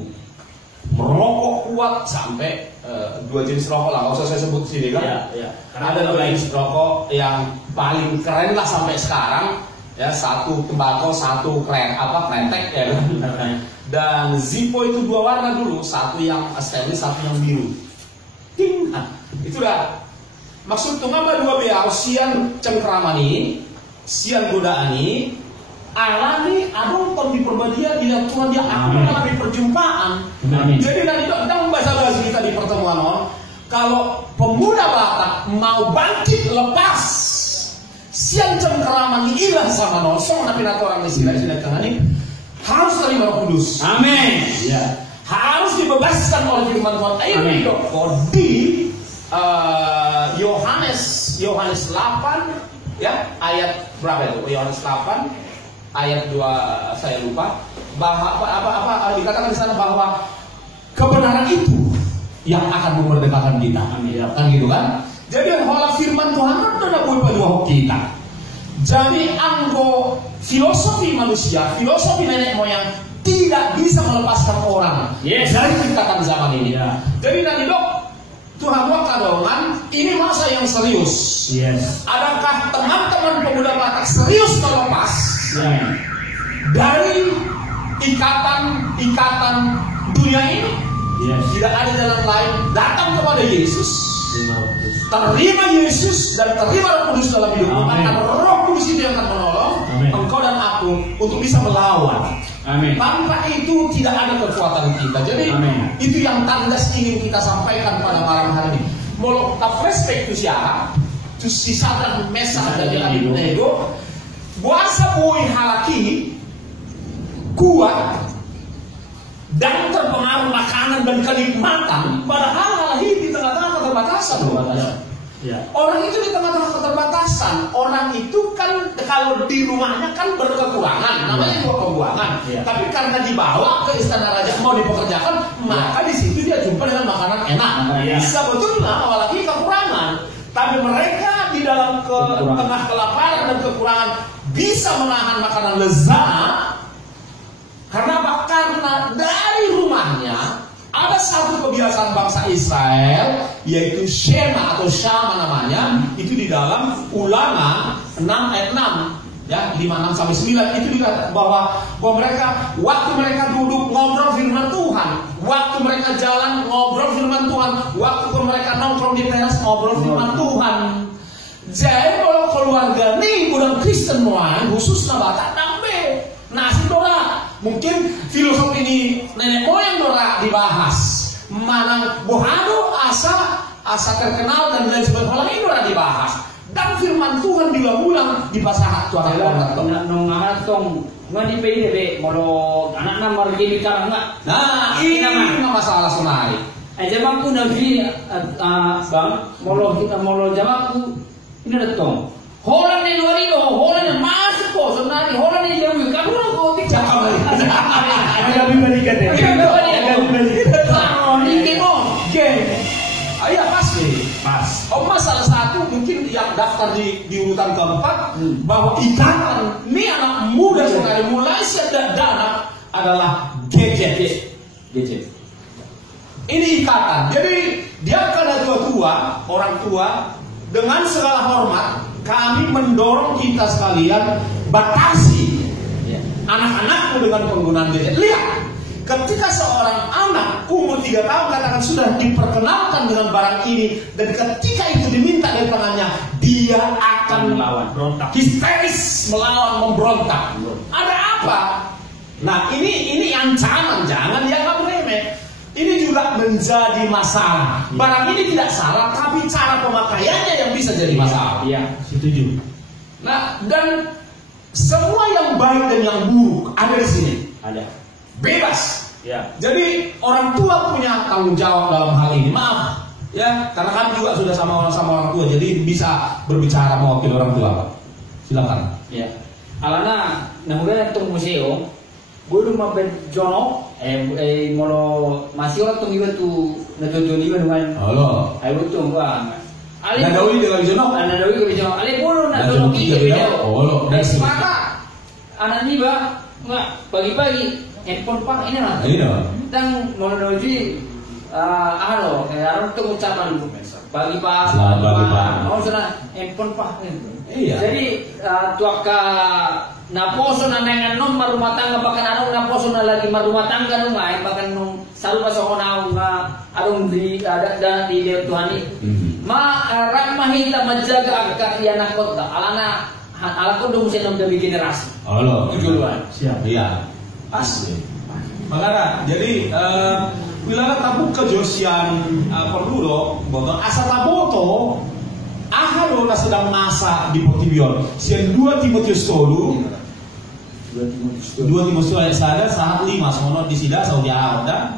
merokok kuat sampai 2 jenis rokok lah, nggak usah saya sebut sini kan. Iya. Ada 2 jenis rokok yang paling keren lah sampai sekarang. Ya, satu tembakau, satu kretek ya. Dan Zippo itu 2 warna dulu, satu yang stainless, satu yang biru. Ting, itu dah. Maksud tuh ngapa 2 biar sian cengkramani, sian godaani, alani adong ton di perbadia dia Tuhan dia aku mengalami perjumpaan. Amin. Jadi nanti kita membaca bahasa kita di pertemuan kalau pemuda Batak mau bangkit lepas siang cengkeraman hilang sama nosong tapi nanti orang di sini harus terima Roh Kudus. Amin. Ya. Harus dibebaskan oleh firman Tuhan. Ini di Yohanes 8 ya ayat berapa itu? Yohanes 8 ayat 2 saya lupa. Bahwa apa dikatakan di sana bahwa kebenaran itu yang akan memerdekakan kita. Kan gitu kan? Jadi kalau firman Tuhan ada buat kita. Jadi anggo filosofi manusia, filosofi nenek moyang tidak bisa melepaskan orang dari ciptakan zaman ini. Jadi nanti Tuhan kadongan ini masa yang serius. Adakah teman-teman pemuda Batak serius melepas dari ikatan dunia ini? Tidak ada jalan lain, datang kepada Yesus, terima Yesus dan terima Roh Kudus dalam hidupmu. Karena Roh Kudus itu yang akan menolong engkau dan aku untuk bisa melawan. Tanpa itu tidak ada kekuatan kita. Jadi itu yang tandas ingin kita sampaikan pada malam hari ini. Mau kita flashback itu siapa? Itu si Sadrak Mesak dan Abednego. Buasa bui halaki kuat dan terpengaruh makanan dan kenikmatan, padahal hal ini di tengah-tengah keterbatasan. Orang itu di tengah-tengah keterbatasan. Orang itu kan kalau di rumahnya kan berkekurangan, namanya juga pembuangan. Tapi karena dibawa ke istana raja mau dipekerjakan, maka di situ dia jumpa dengan makanan enak. Sebetulnya apalagi kekurangan, tapi mereka di dalam tengah kelaparan dan kekurangan bisa menahan makanan lezat. Karena apa? Karena dari rumahnya ada satu kebiasaan bangsa Israel, yaitu Shema atau Shama namanya, itu di dalam Ulangan 6 ayat 6. ya 5:6-9 itu dikatakan bahwa mereka waktu mereka duduk ngobrol firman Tuhan, waktu mereka jalan ngobrol firman Tuhan, waktu mereka nongkrong di teras ngobrol firman Tuhan. Jadi kalau keluarga nih bukan Kristen mulai khususnya batak nambe nasi dora, mungkin filosofi ini nenek moyang dora dibahas, mana bohado asa terkenal dan lain sebagainya ini dora dibahas. Dan firman Tuhan diulang-ulang di pasahat Tuhan Allah. Nung tong nggak di PDB mau anak nama lagi bicara nggak? Nah ini nggak masalah sonari. Jamaah ku nabi bang mau jamaah ini datang. Horan ni luar itu, horan yang masuk kok sonari, horan yang jauh. Kamu orang kau tidak kau. Agak dibalikan ya. Ini kemo, Iya pasti. Pas. Salah satu mungkin yang daftar di urutan keempat bahwa ikatan ini anak muda sekali mulai sejak dana adalah gadget. Ini ikatan. Jadi dia karena tua orang tua dengan segala hormat kami mendorong kita sekalian batasi anak-anakmu dengan penggunaan gadget. Lihat. Ketika seorang anak umur 3 tahun katakan sudah diperkenalkan dengan barang ini, dan ketika itu diminta dari tangannya, dia akan melawan, histeris, melawan, memberontak. Ada apa? Nah ini ancaman, jangan dianggap remeh. Ini juga menjadi masalah. Barang ini tidak salah, tapi cara pemakaiannya yang bisa jadi masalah. Iya, Setuju. Nah, dan semua yang baik dan yang buruk ada di sini. ada. Bebas. Ya. Jadi orang tua punya tanggung jawab dalam hal ini. Maaf, ya, karena kami juga sudah sama orang tua, jadi bisa berbicara mewakili orang tua. Silakan. Ya. Alana, nahuga itong museo, guru mabenjono, molo masih orang tong iba tu natutuniban dengan. Halo. Ay butong ba. Nadawi dengan jono. Nadawi ko bijo. Ali puro natutuniban bijo. Halo. Maka anak ni ba nggak pagi-pagi handphone pak ini lah. Iya. Dan menuju harus itu ucapan pagi pak. Selamat pagi pak. Oh sana handphone pak. Iya. Jadi tuaka naposo na nengan nom marumah tangga bahkan anong naposo na lagi marumah tangga nung ay bahkan nung sarupa sa kona arong di ada di Tuhan ini. Mahita menjaga agak ia nakot alana alako dong saya nom dari generasi. Halo. Tujuan. Siap. Iya. Asli. Makanya jadi wilayah tabu kejosian perlu dong, botol asa taboto. Ahalo na sedang masa di Potibion. Sian 2 Timotius 2 Timotius ayat sada saat 5 sono di sida Saudi Arabia.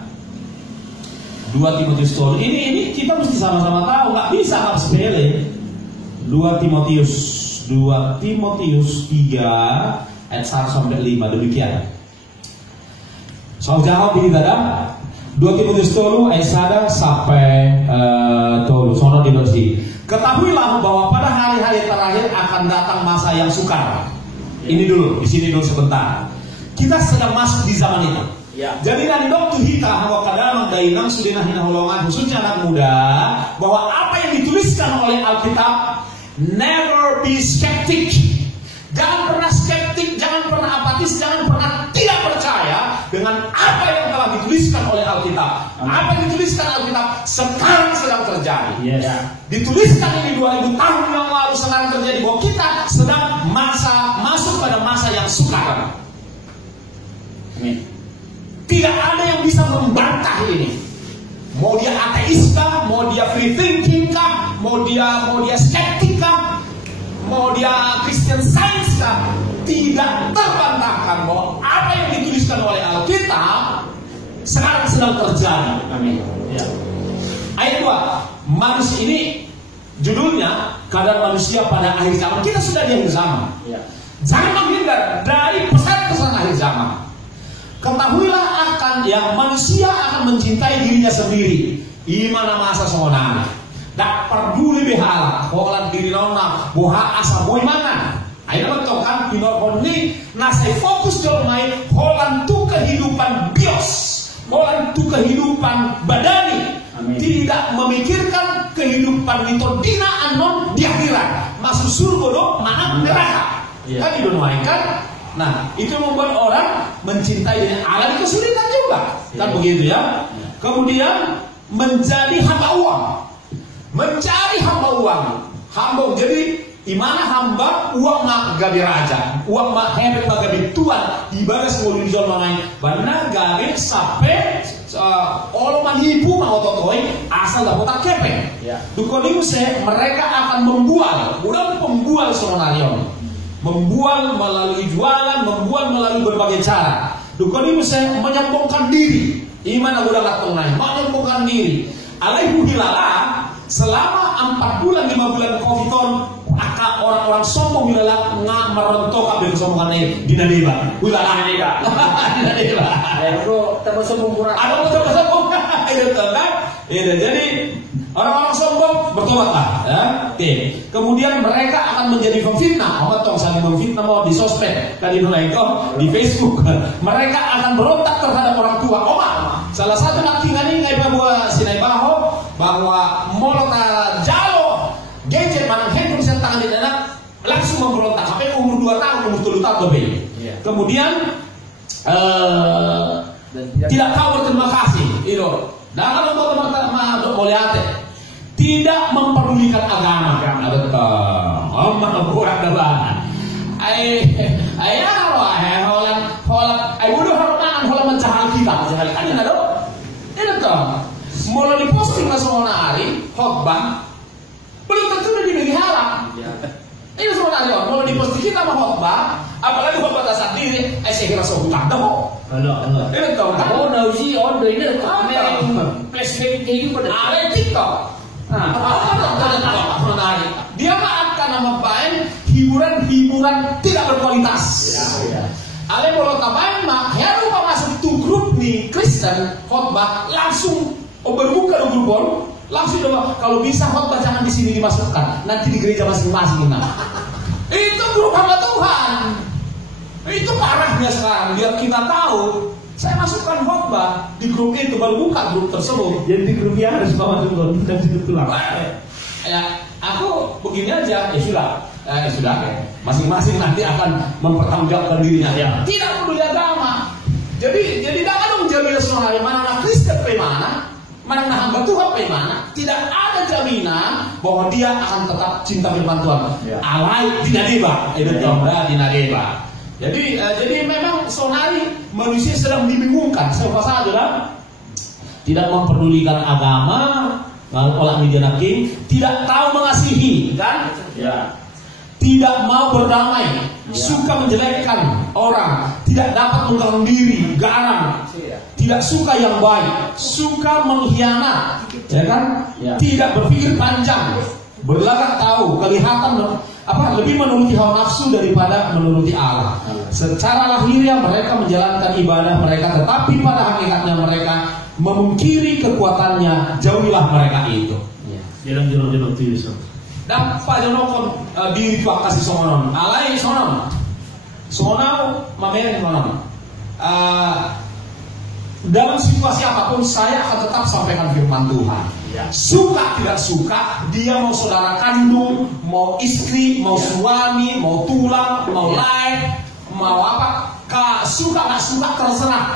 2 Timotius 2 ini kita mesti sama-sama tahu, nggak bisa nggak sepele. 2 Timotius 3 ayat 1 sampai 5 demikian. Soal jawab di dalam 2 Timotius 2 ayat 1 sampai 2 sono di Mesir. Ketahuilah bahwa pada hari-hari terakhir akan datang masa yang sukar. Ini dulu, di sini dulu sebentar. Kita sedang masuk di zaman itu. Ya. Jadi dan dokter kita bahwa kadang dainang sudah hinahulongan khususnya anak muda bahwa apa yang dituliskan oleh Alkitab, never be skeptic. Jangan pernah skeptik, jangan pernah apatis, jangan pernah tidak percaya dengan apa yang telah dituliskan oleh Alkitab. Apa yang dituliskan Alkitab sekarang sedang terjadi. Yes. Dituliskan ini 2000 tahun yang lalu sekarang terjadi bahwa kita sedang masuk pada masa yang sukar. Amin. Tidak ada yang bisa membantah ini. Mau dia ateis kah, mau dia free thinking kah, mau dia skeptik kah, mau dia Christian Science kah, tidak terbantahkan bahwa apa yang dituliskan oleh Alkitab sekarang sedang terjadi. Amin. Ya. Ayat 2, manusia ini judulnya keadaan manusia pada akhir zaman. Kita sudah di akhir zaman. Ya. Jangan menghindar dari pesan-pesan akhir zaman. Ketahuilah akan yang manusia akan mencintai dirinya sendiri. Imana masa sonana. Tak peduli behala. Holan diri nona. Boha asa boy mana. Ayo betul kan pinor ini nasai fokus jolmai holan tu kehidupan bios. Holan tu kehidupan badani. Amin. Tidak memikirkan kehidupan itu dina anon di akhirat. Masuk surga do mana neraka. Kan didoain kan? Nah, itu membuat orang mencintai dirinya. Allah itu kesulitan juga. Kan begitu ya. Kemudian menjadi hamba uang. Mencari hamba uang. Hamba, jadi di mana hamba uang mah gabi raja, uang mah hebet mah gabi tuan, ibarat semua dijual mangai, benar gabi sampai orang manipu mah ototoi asal dapat tak kepeng. Dukonimu mereka akan membual, bukan pembual sonarion, membual melalui jualan, membual melalui berbagai cara. Dukonimu menyombongkan diri, iman aku dapat mengenai, menyombongkan diri. Alaihu hilala selama 4 bulan 5 bulan COVID-on, aka orang-orang sombong hilala merontok kabeh kesombongan di nadeba. Hilala dinadeba. Ayo temu sombong kurang. Ada temu sombong. Itu kan? Jadi orang-orang sombong bertobatlah, ya. Oke. Kemudian mereka akan menjadi pemfitnah. Tong saling memfitnah mau di sosmed, tadi nolengkong di Facebook. Mereka akan berontak terhadap orang tua. Salah satu nakingan ini bahwa sinai baho bahwa molota jalo gadget manang handphone saya tangan di anak langsung memberontak sampai umur 2 tahun, umur 3 tahun lebih. Kemudian tidak tahu berterima kasih. Itu. Dan kalau teman-teman boleh hati, tidak memperdulikan agama. Betul. Kurang depan. Kan ada ini tuh mulai diposting lah semua hari khotbah belum tentu udah dibagi halal. Ini semua hari mulai diposting kita mau khotbah, apalagi khotbah dasar diri, saya kira sebutan dah ini tuh kan Nauzi order ini flashback kayak pada ada TikTok. Dia akan membawakan hiburan tidak berkualitas. Ale boleh tambahin mak, ya lupa masuk tuh grup nih Kristen khotbah langsung berbuka di grup langsung doa kalau bisa khotbah jangan di sini dimasukkan, nanti di gereja masing-masing nah. Itu grup hamba Tuhan. Itu parahnya sekarang. Biar kita tahu, saya masukkan khotbah di grup itu baru buka grup tersebut. Jadi di grup yang harus masuk bukan situ tulang. Ya, aku begini aja, ya sudah, masing-masing nanti akan mempertanggungjawabkan dirinya. Tidak peduli agama. Jadi jangan dong jamin soal mana anak Kristen mana anak hamba Tuhan mana. Tidak ada jaminan bahwa dia akan tetap cinta firman Tuhan. Alai dinadeba, dinadeba. Jadi memang sonari manusia sedang dibingungkan. Siapa saja tidak memperdulikan agama. Orang media naking tidak tahu mengasihi, kan? Tidak mau berdamai, suka menjelekkan orang, tidak dapat mengurung diri, garang, tidak suka yang baik, suka mengkhianat, ya kan? Tidak berpikir panjang, berlagak tahu, kelihatan lebih menuruti hawa nafsu daripada menuruti Allah. Secara lahiriah mereka menjalankan ibadah mereka, tetapi pada hakikatnya mereka memungkiri kekuatannya, jauhilah mereka itu. Jalan-jalan itu. Dan pajonokon diri pak kasih sononon, alai sonon, sonau mameren sonon. Dalam situasi apapun saya akan tetap sampaikan firman Tuhan. Suka tidak suka, dia mau saudara kandung, mau istri, mau suami, mau tulang, mau lain, mau apa, suka nggak suka terserah.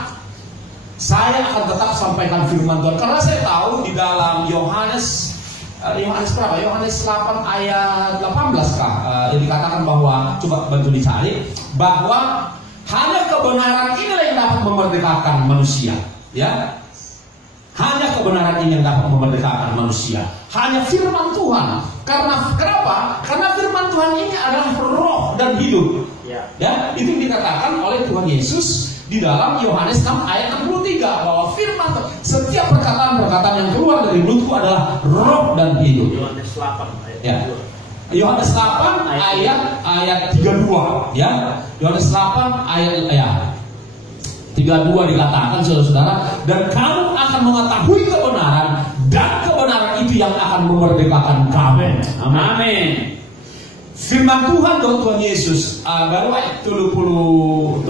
Saya akan tetap sampaikan firman Tuhan karena saya tahu di dalam Yohanes berapa? Yohanes 8 ayat 18 kah? Yang dikatakan bahwa coba bantu dicari bahwa hanya kebenaran inilah yang dapat memerdekakan manusia, ya. Hanya kebenaran ini yang dapat memerdekakan manusia. Hanya firman Tuhan. Karena kenapa? Karena firman Tuhan ini adalah roh dan hidup. Ya, itu dikatakan oleh Tuhan Yesus di dalam Yohanes 6 ayat 63 bahwa firman setiap perkataan-perkataan yang keluar dari mulutku adalah roh dan hidup. Yohanes 8 ayat 2. Ya. Yohanes 8 ayat 32 ya. Yohanes 8 ayat 32 dikatakan saudara-saudara, dan kamu akan mengetahui kebenaran dan kebenaran itu yang akan memerdekakan kamu. Amin. Firman Tuhan dari Tuhan Yesus baru ayat 36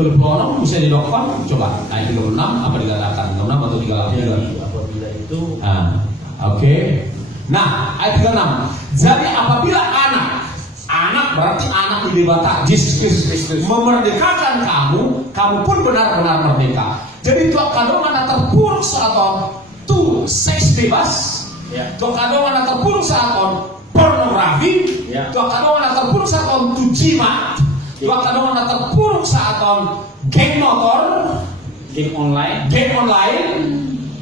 bisa didokter coba ayat 36 apa dikatakan 36 atau 38 apabila itu oke. Nah ayat 36, jadi apabila anak berarti anak di Batak Yesus Kristus memerdekakan kamu, kamu pun benar-benar merdeka. Jadi tuak kadongan terpuruk saat tu seks bebas, tuak kadongan terpuruk saat pornografi, tuak kadongan terpuruk saat tu jimat, tuak kadongan terpuruk saat geng motor, game online,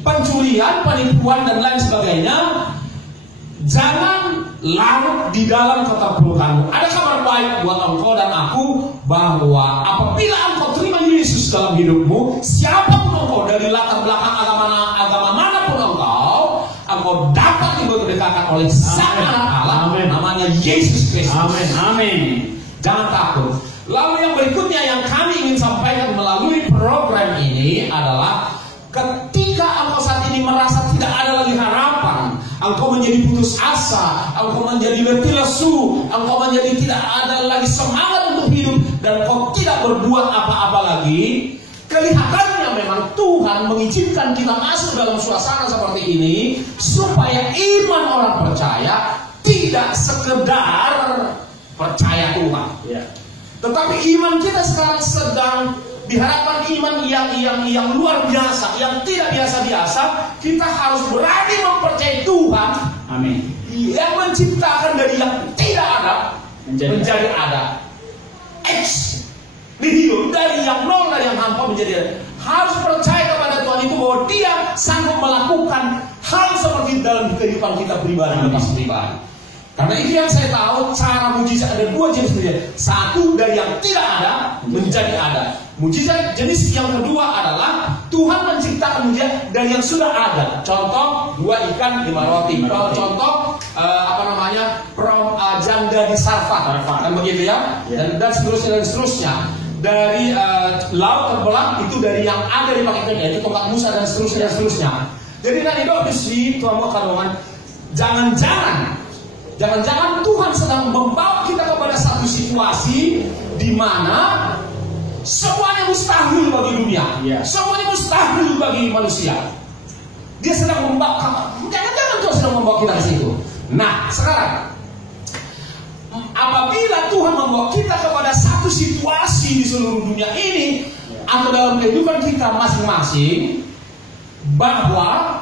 pencurian, penipuan dan lain sebagainya. Jangan larut di dalam keterpurukanmu. Ada kabar baik buat engkau dan aku, bahwa apabila engkau terima Yesus dalam hidupmu, siapapun engkau, dari latar belakang agama manapun engkau dapat diberdekakan oleh Sang Anak Allah, namanya Yesus Kristus. Amin. Jangan takut. Lalu yang berikutnya yang kami ingin sampaikan melalui program ini adalah, ketika engkau saat ini merasa tidak ada lagi harapan, engkau menjadi putus asa, engkau menjadi letih lesu, engkau menjadi tidak ada lagi semangat untuk hidup, dan engkau tidak berbuat apa-apa lagi, kelihatannya memang Tuhan mengizinkan kita masuk dalam suasana seperti ini supaya iman orang percaya tidak sekedar percaya Tuhan, tetapi iman kita sekarang sedang diharapkan iman yang luar biasa, yang tidak biasa-biasa. Kita harus berani mempercayai Tuhan, amin, yang menciptakan dari yang tidak ada menjadi ada. Hidup dari yang nol, dari yang hampa menjadi ada. Harus percaya kepada Tuhan itu bahwa Dia sanggup melakukan hal seperti dalam kehidupan kita pribadi lepas pribadi. Karena itu yang saya tahu, cara mujizat ada dua jenis mujizat. Satu, dari yang tidak ada menjadi ada. Mujizat jenis yang kedua adalah Tuhan menciptakan mujizat dari yang sudah ada. Contoh 2 ikan 5 roti. Contoh janda di Sarfat, kan begitu ya. Dan seterusnya. Dari laut terbelah, itu dari yang ada di pakaiannya, yaitu tongkat Musa dan seterusnya. Jadi dari doa Tuhan mau kadongan, jangan-jangan Tuhan sedang membawa kita kepada satu situasi di mana semuanya mustahil bagi dunia, semuanya mustahil bagi manusia. Dia sedang membawa, jangan-jangan Tuhan sedang membawa kita ke situ. Nah, sekarang apabila Tuhan membawa kita kepada satu situasi di seluruh dunia ini atau dalam kehidupan kita masing-masing, bahwa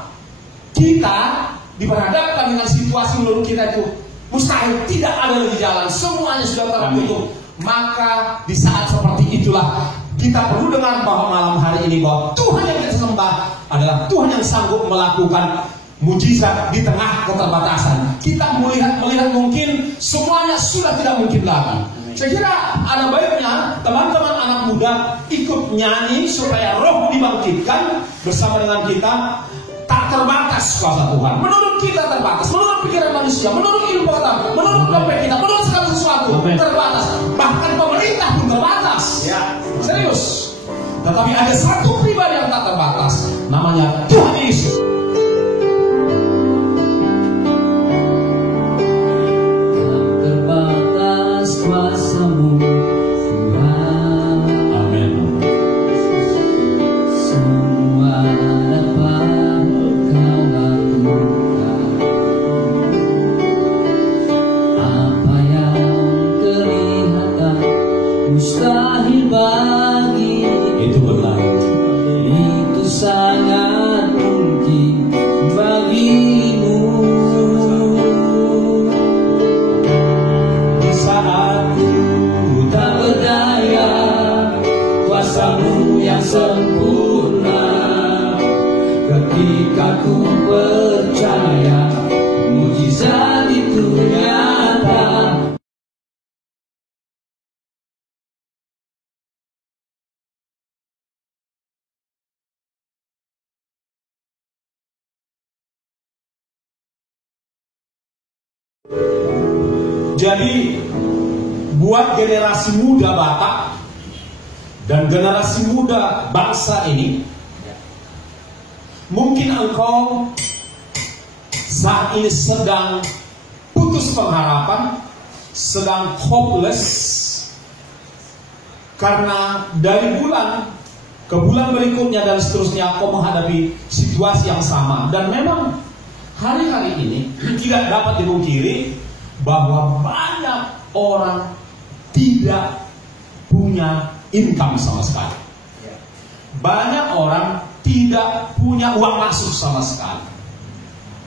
kita diperhadapkan dengan situasi menurut kita itu mustahil, tidak ada lagi jalan, semuanya sudah tertutup, maka di saat seperti itulah kita perlu dengar bahwa malam hari ini bahwa Tuhan yang kita sembah adalah Tuhan yang sanggup melakukan mujizat di tengah keterbatasan. Kita melihat mungkin semuanya sudah tidak mungkin lagi. Saya kira ada baiknya teman-teman anak muda ikut nyanyi supaya roh dibangkitkan bersama dengan kita. Tak terbatas kuasa Tuhan. Menurut kita terbatas, menurut pikiran manusia, menurut ilmu pengetahuan, menurut dompet kita, menurut segala sesuatu terbatas. Bahkan pemerintah pun terbatas. Serius. Tetapi ada satu pribadi yang tak terbatas, namanya Tuhan Yesus. Terbatas kuasa-Mu Tuhan. Amin. Semua dapat Kau lakukan. Apa yang kelihatan mustahil bagi Itu benar. itu sangat mungkin bagimu. Di saat ku Tak berdaya, kuasa-Mu yang sempurna. Ketika ku percaya, mujizat itu nyata. Jadi buat generasi muda Batak dan generasi muda bangsa ini, mungkin engkau saat ini sedang putus pengharapan, sedang hopeless, karena dari bulan ke bulan berikutnya dan seterusnya engkau menghadapi situasi yang sama. Dan memang hari-hari ini tidak dapat dipungkiri bahwa banyak orang tidak punya income sama sekali. Banyak orang tidak punya uang masuk sama sekali.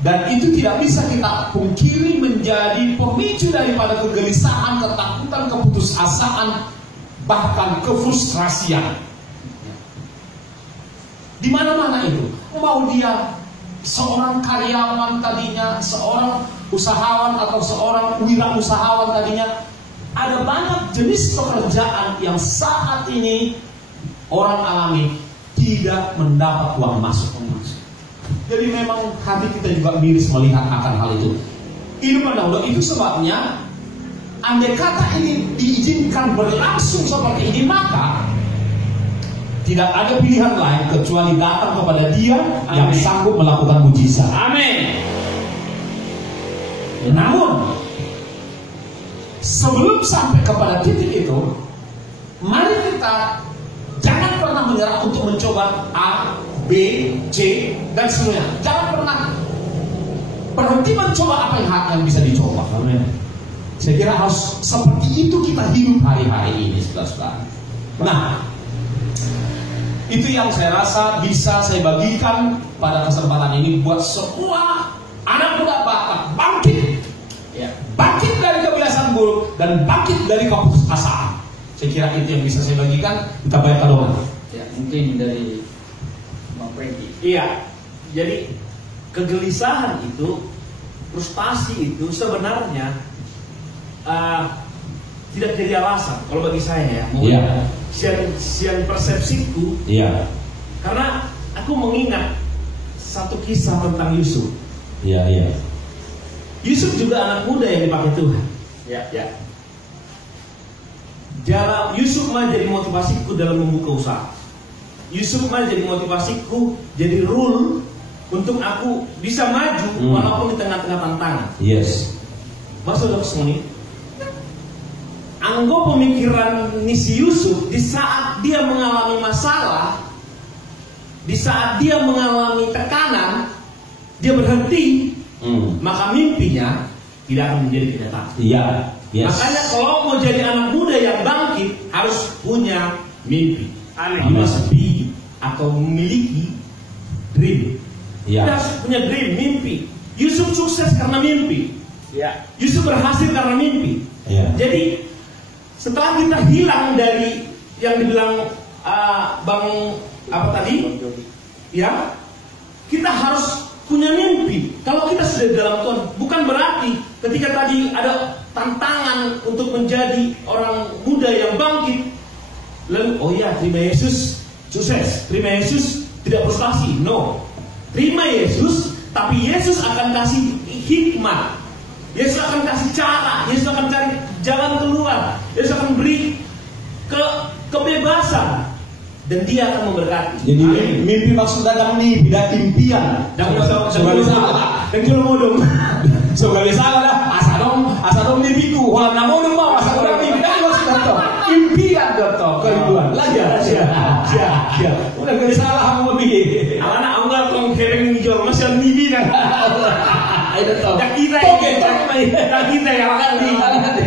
Dan itu tidak bisa kita pungkiri menjadi pemicu daripada kegelisahan, ketakutan, keputusasaan, bahkan kefrustrasian. Di mana-mana itu. Mau dia seorang karyawan tadinya, seorang usahawan atau seorang wirausahawan tadinya, ada banyak jenis pekerjaan yang saat ini orang alami tidak mendapat uang masuk. Jadi memang hati kita juga miris melihat akan hal itu. Ini menurut itu sebabnya, andai kata ini diizinkan berlangsung seperti ini, maka tidak ada pilihan lain kecuali datang kepada Dia yang sanggup melakukan mujizat. Amin. Namun sebelum sampai kepada titik itu, mari kita jangan pernah menyerah untuk mencoba A, B, C, dan semuanya. Jangan pernah berhenti mencoba apa yang bisa dicoba. Amin. Saya kira harus seperti itu kita hidup hari-hari ini, saudara-saudara. Nah, itu yang saya rasa bisa saya bagikan pada kesempatan ini buat semua anak muda Batak bangkit, bangkit dari kebiasaan buruk dan bangkit dari keputusasaan. Saya kira itu yang bisa saya bagikan. Kita bayar doa. Ya, mungkin dari Bang Franky. Iya, jadi kegelisahan itu, frustasi itu sebenarnya tidak jadi alasan. Kalau bagi saya ya, sian persepsiku. Iya. Karena aku mengingat satu kisah tentang Yusuf. Iya. Yusuf juga anak muda yang dipakai Tuhan. Ya. Yusuf mah jadi motivasiku dalam membuka usaha. Yusuf mah jadi motivasiku, jadi rule untuk aku bisa maju walaupun di tengah-tengah tantangan. Yes. Maksud aku semua anggo pemikiran si Yusuf di saat dia mengalami masalah, di saat dia mengalami tekanan, dia berhenti, maka mimpinya tidak akan menjadi kenyataan. Iya. Yes. Makanya kalau mau jadi anak muda yang bangkit harus punya mimpi. Amin. You must be atau memiliki dream. Iya. Kita harus punya dream, mimpi. Yusuf sukses karena mimpi. Ya. Yusuf berhasil karena mimpi. Iya. Jadi setelah kita hilang dari yang dibilang Bang apa tadi, ya, kita harus punya mimpi. Kalau kita sudah dalam Tuhan, bukan berarti ketika tadi ada tantangan untuk menjadi orang muda yang bangkit, lalu oh ya terima Yesus sukses, terima Yesus tidak frustasi. No, terima Yesus, tapi Yesus akan kasih hikmat, Yesus akan kasih cara, Yesus akan cari jalan keluar, Yesus akan beri kebebasan, dan Dia akan memberkati. Jadi mimpi maksudnya dang nih beda impian. Dan kalau modong, Soalnya salah dah. Asa dong mimpiku. Walau namo dong mau asa kurang mimpi dah maksudnya tuh. Impian tuh keribuan. Siap. Udah gak salah kamu begini. anak enggak kong kering jual masih mimpi dah. Ayo tuh. Tak kita yang akan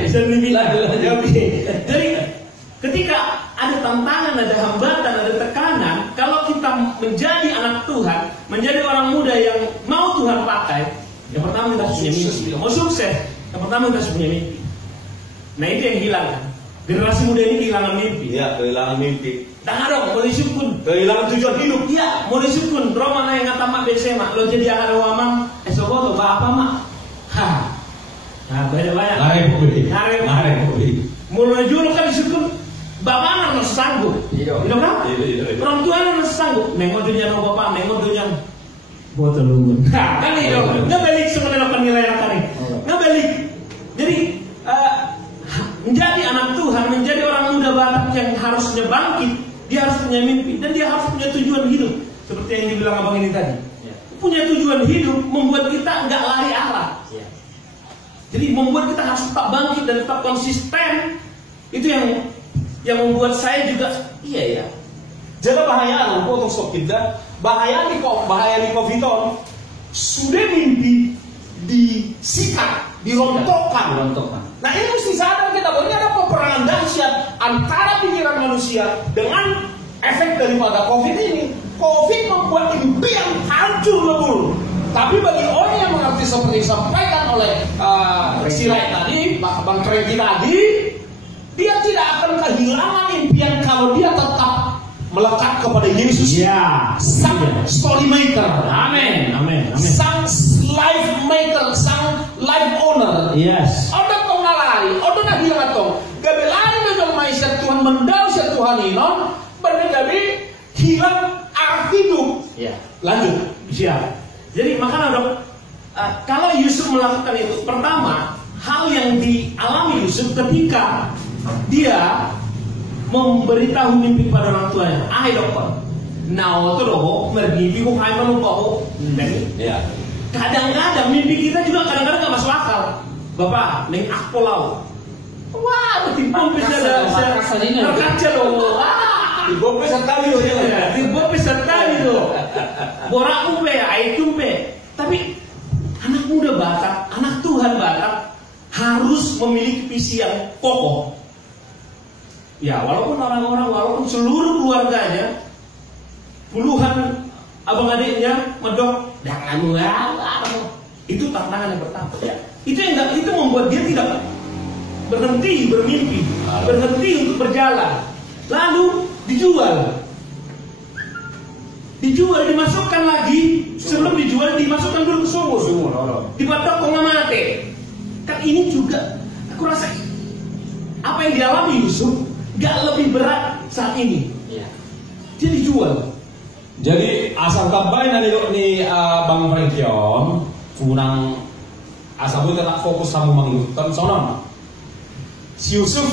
bisa mimpi. Jadi ketika ada tantangan, ada hambatan, ada tekanan, kalau kita menjadi anak Tuhan, menjadi orang muda yang mau Tuhan pakai, yang pertama kita harus punya mimpi. Mau sukses, yang pertama kita harus punya mimpi. Nah itu yang hilang kan. Generasi muda ini kehilangan mimpi. Iya, kehilangan mimpi. Dan ada mau disukun, Kehilangan tujuan hidup. iya mau disukun. Roma na yang ngata mak bese mak, lo jadi anak wamang, esok tuh apa mak? Nah banyak. Ngarep. Mulai dulu kan disukun. Bapak harus sanggup, Iya. kan? Iya. Orang tua harus sanggup. Nengok dunia no bapak, nengok dunia. Buat telungun. Nah, kan itu. Nggak balik sebenarnya penilai kali. Nggak balik. Jadi menjadi anak Tuhan, menjadi orang muda Batak yang harusnya bangkit, dia harus punya mimpi dan dia harus punya tujuan hidup. Seperti yang dibilang abang ini tadi. Ya. Punya tujuan hidup membuat kita nggak lari arah. Ya. Jadi membuat kita harus tetap bangkit dan tetap konsisten. Itu yang membuat saya juga iya ya. Jangan bahaya potong stop kita. Bahaya di COVID sudah mimpi disikat, dirontokkan. Nah ini mesti sadar kita bahwa ini ada peperangan dahsyat antara pikiran manusia dengan efek daripada COVID ini. COVID membuat impian hancur lebur. Tapi bagi orang yang mengerti seperti disampaikan oleh Sirai tadi, Bang Kregi tadi, dia tidak akan kehilangan impian kalau dia tetap melekat kepada Yesus. Ya. Sang story maker. Amin. Amin. Amin. Sang life maker, sang life owner. Yes. Oda tong nalari, oda na hilang atong. Gabi lari na yung may sa Tuhan mendal sa Tuhan inon, benar gabi hilang arah hidup. Ya. Lanjut. Siap. Jadi makanya dok, kalau Yusuf melakukan itu, pertama hal yang dialami Yusuf ketika dia memberitahu mimpi pada orang tuanya. Dokter, nah itu loh, bermimpi kok kayak lupa kok. Ya. Kadang-kadang mimpi kita juga kadang-kadang nggak masuk akal. Bapak, neng aku lau. Wah, timbul bisa terkaca loh. Timbul bisa tali loh. Timbul bisa tali loh. Borak umpe, air tumpe. Tapi anak muda Batak, anak Tuhan Batak harus memiliki visi yang kokoh. Ya, walaupun orang-orang, walaupun seluruh keluarganya, puluhan abang adiknya medok, jangan itu tantangan yang pertama. Ya. Itu membuat dia tidak berhenti bermimpi, berhenti untuk berjalan. Lalu dijual, dimasukkan lagi. Sebelum dijual, dimasukkan dulu ke sumur. Dibatok kok nggak mati. Kan ini juga, aku rasa apa yang dialami Yusuf gak lebih berat saat ini. Iya. Dia dijual. Jadi asal kabain ni Bang Frankion, kunang asal gue tetap fokus sama mengikutan sonon. Si Yusuf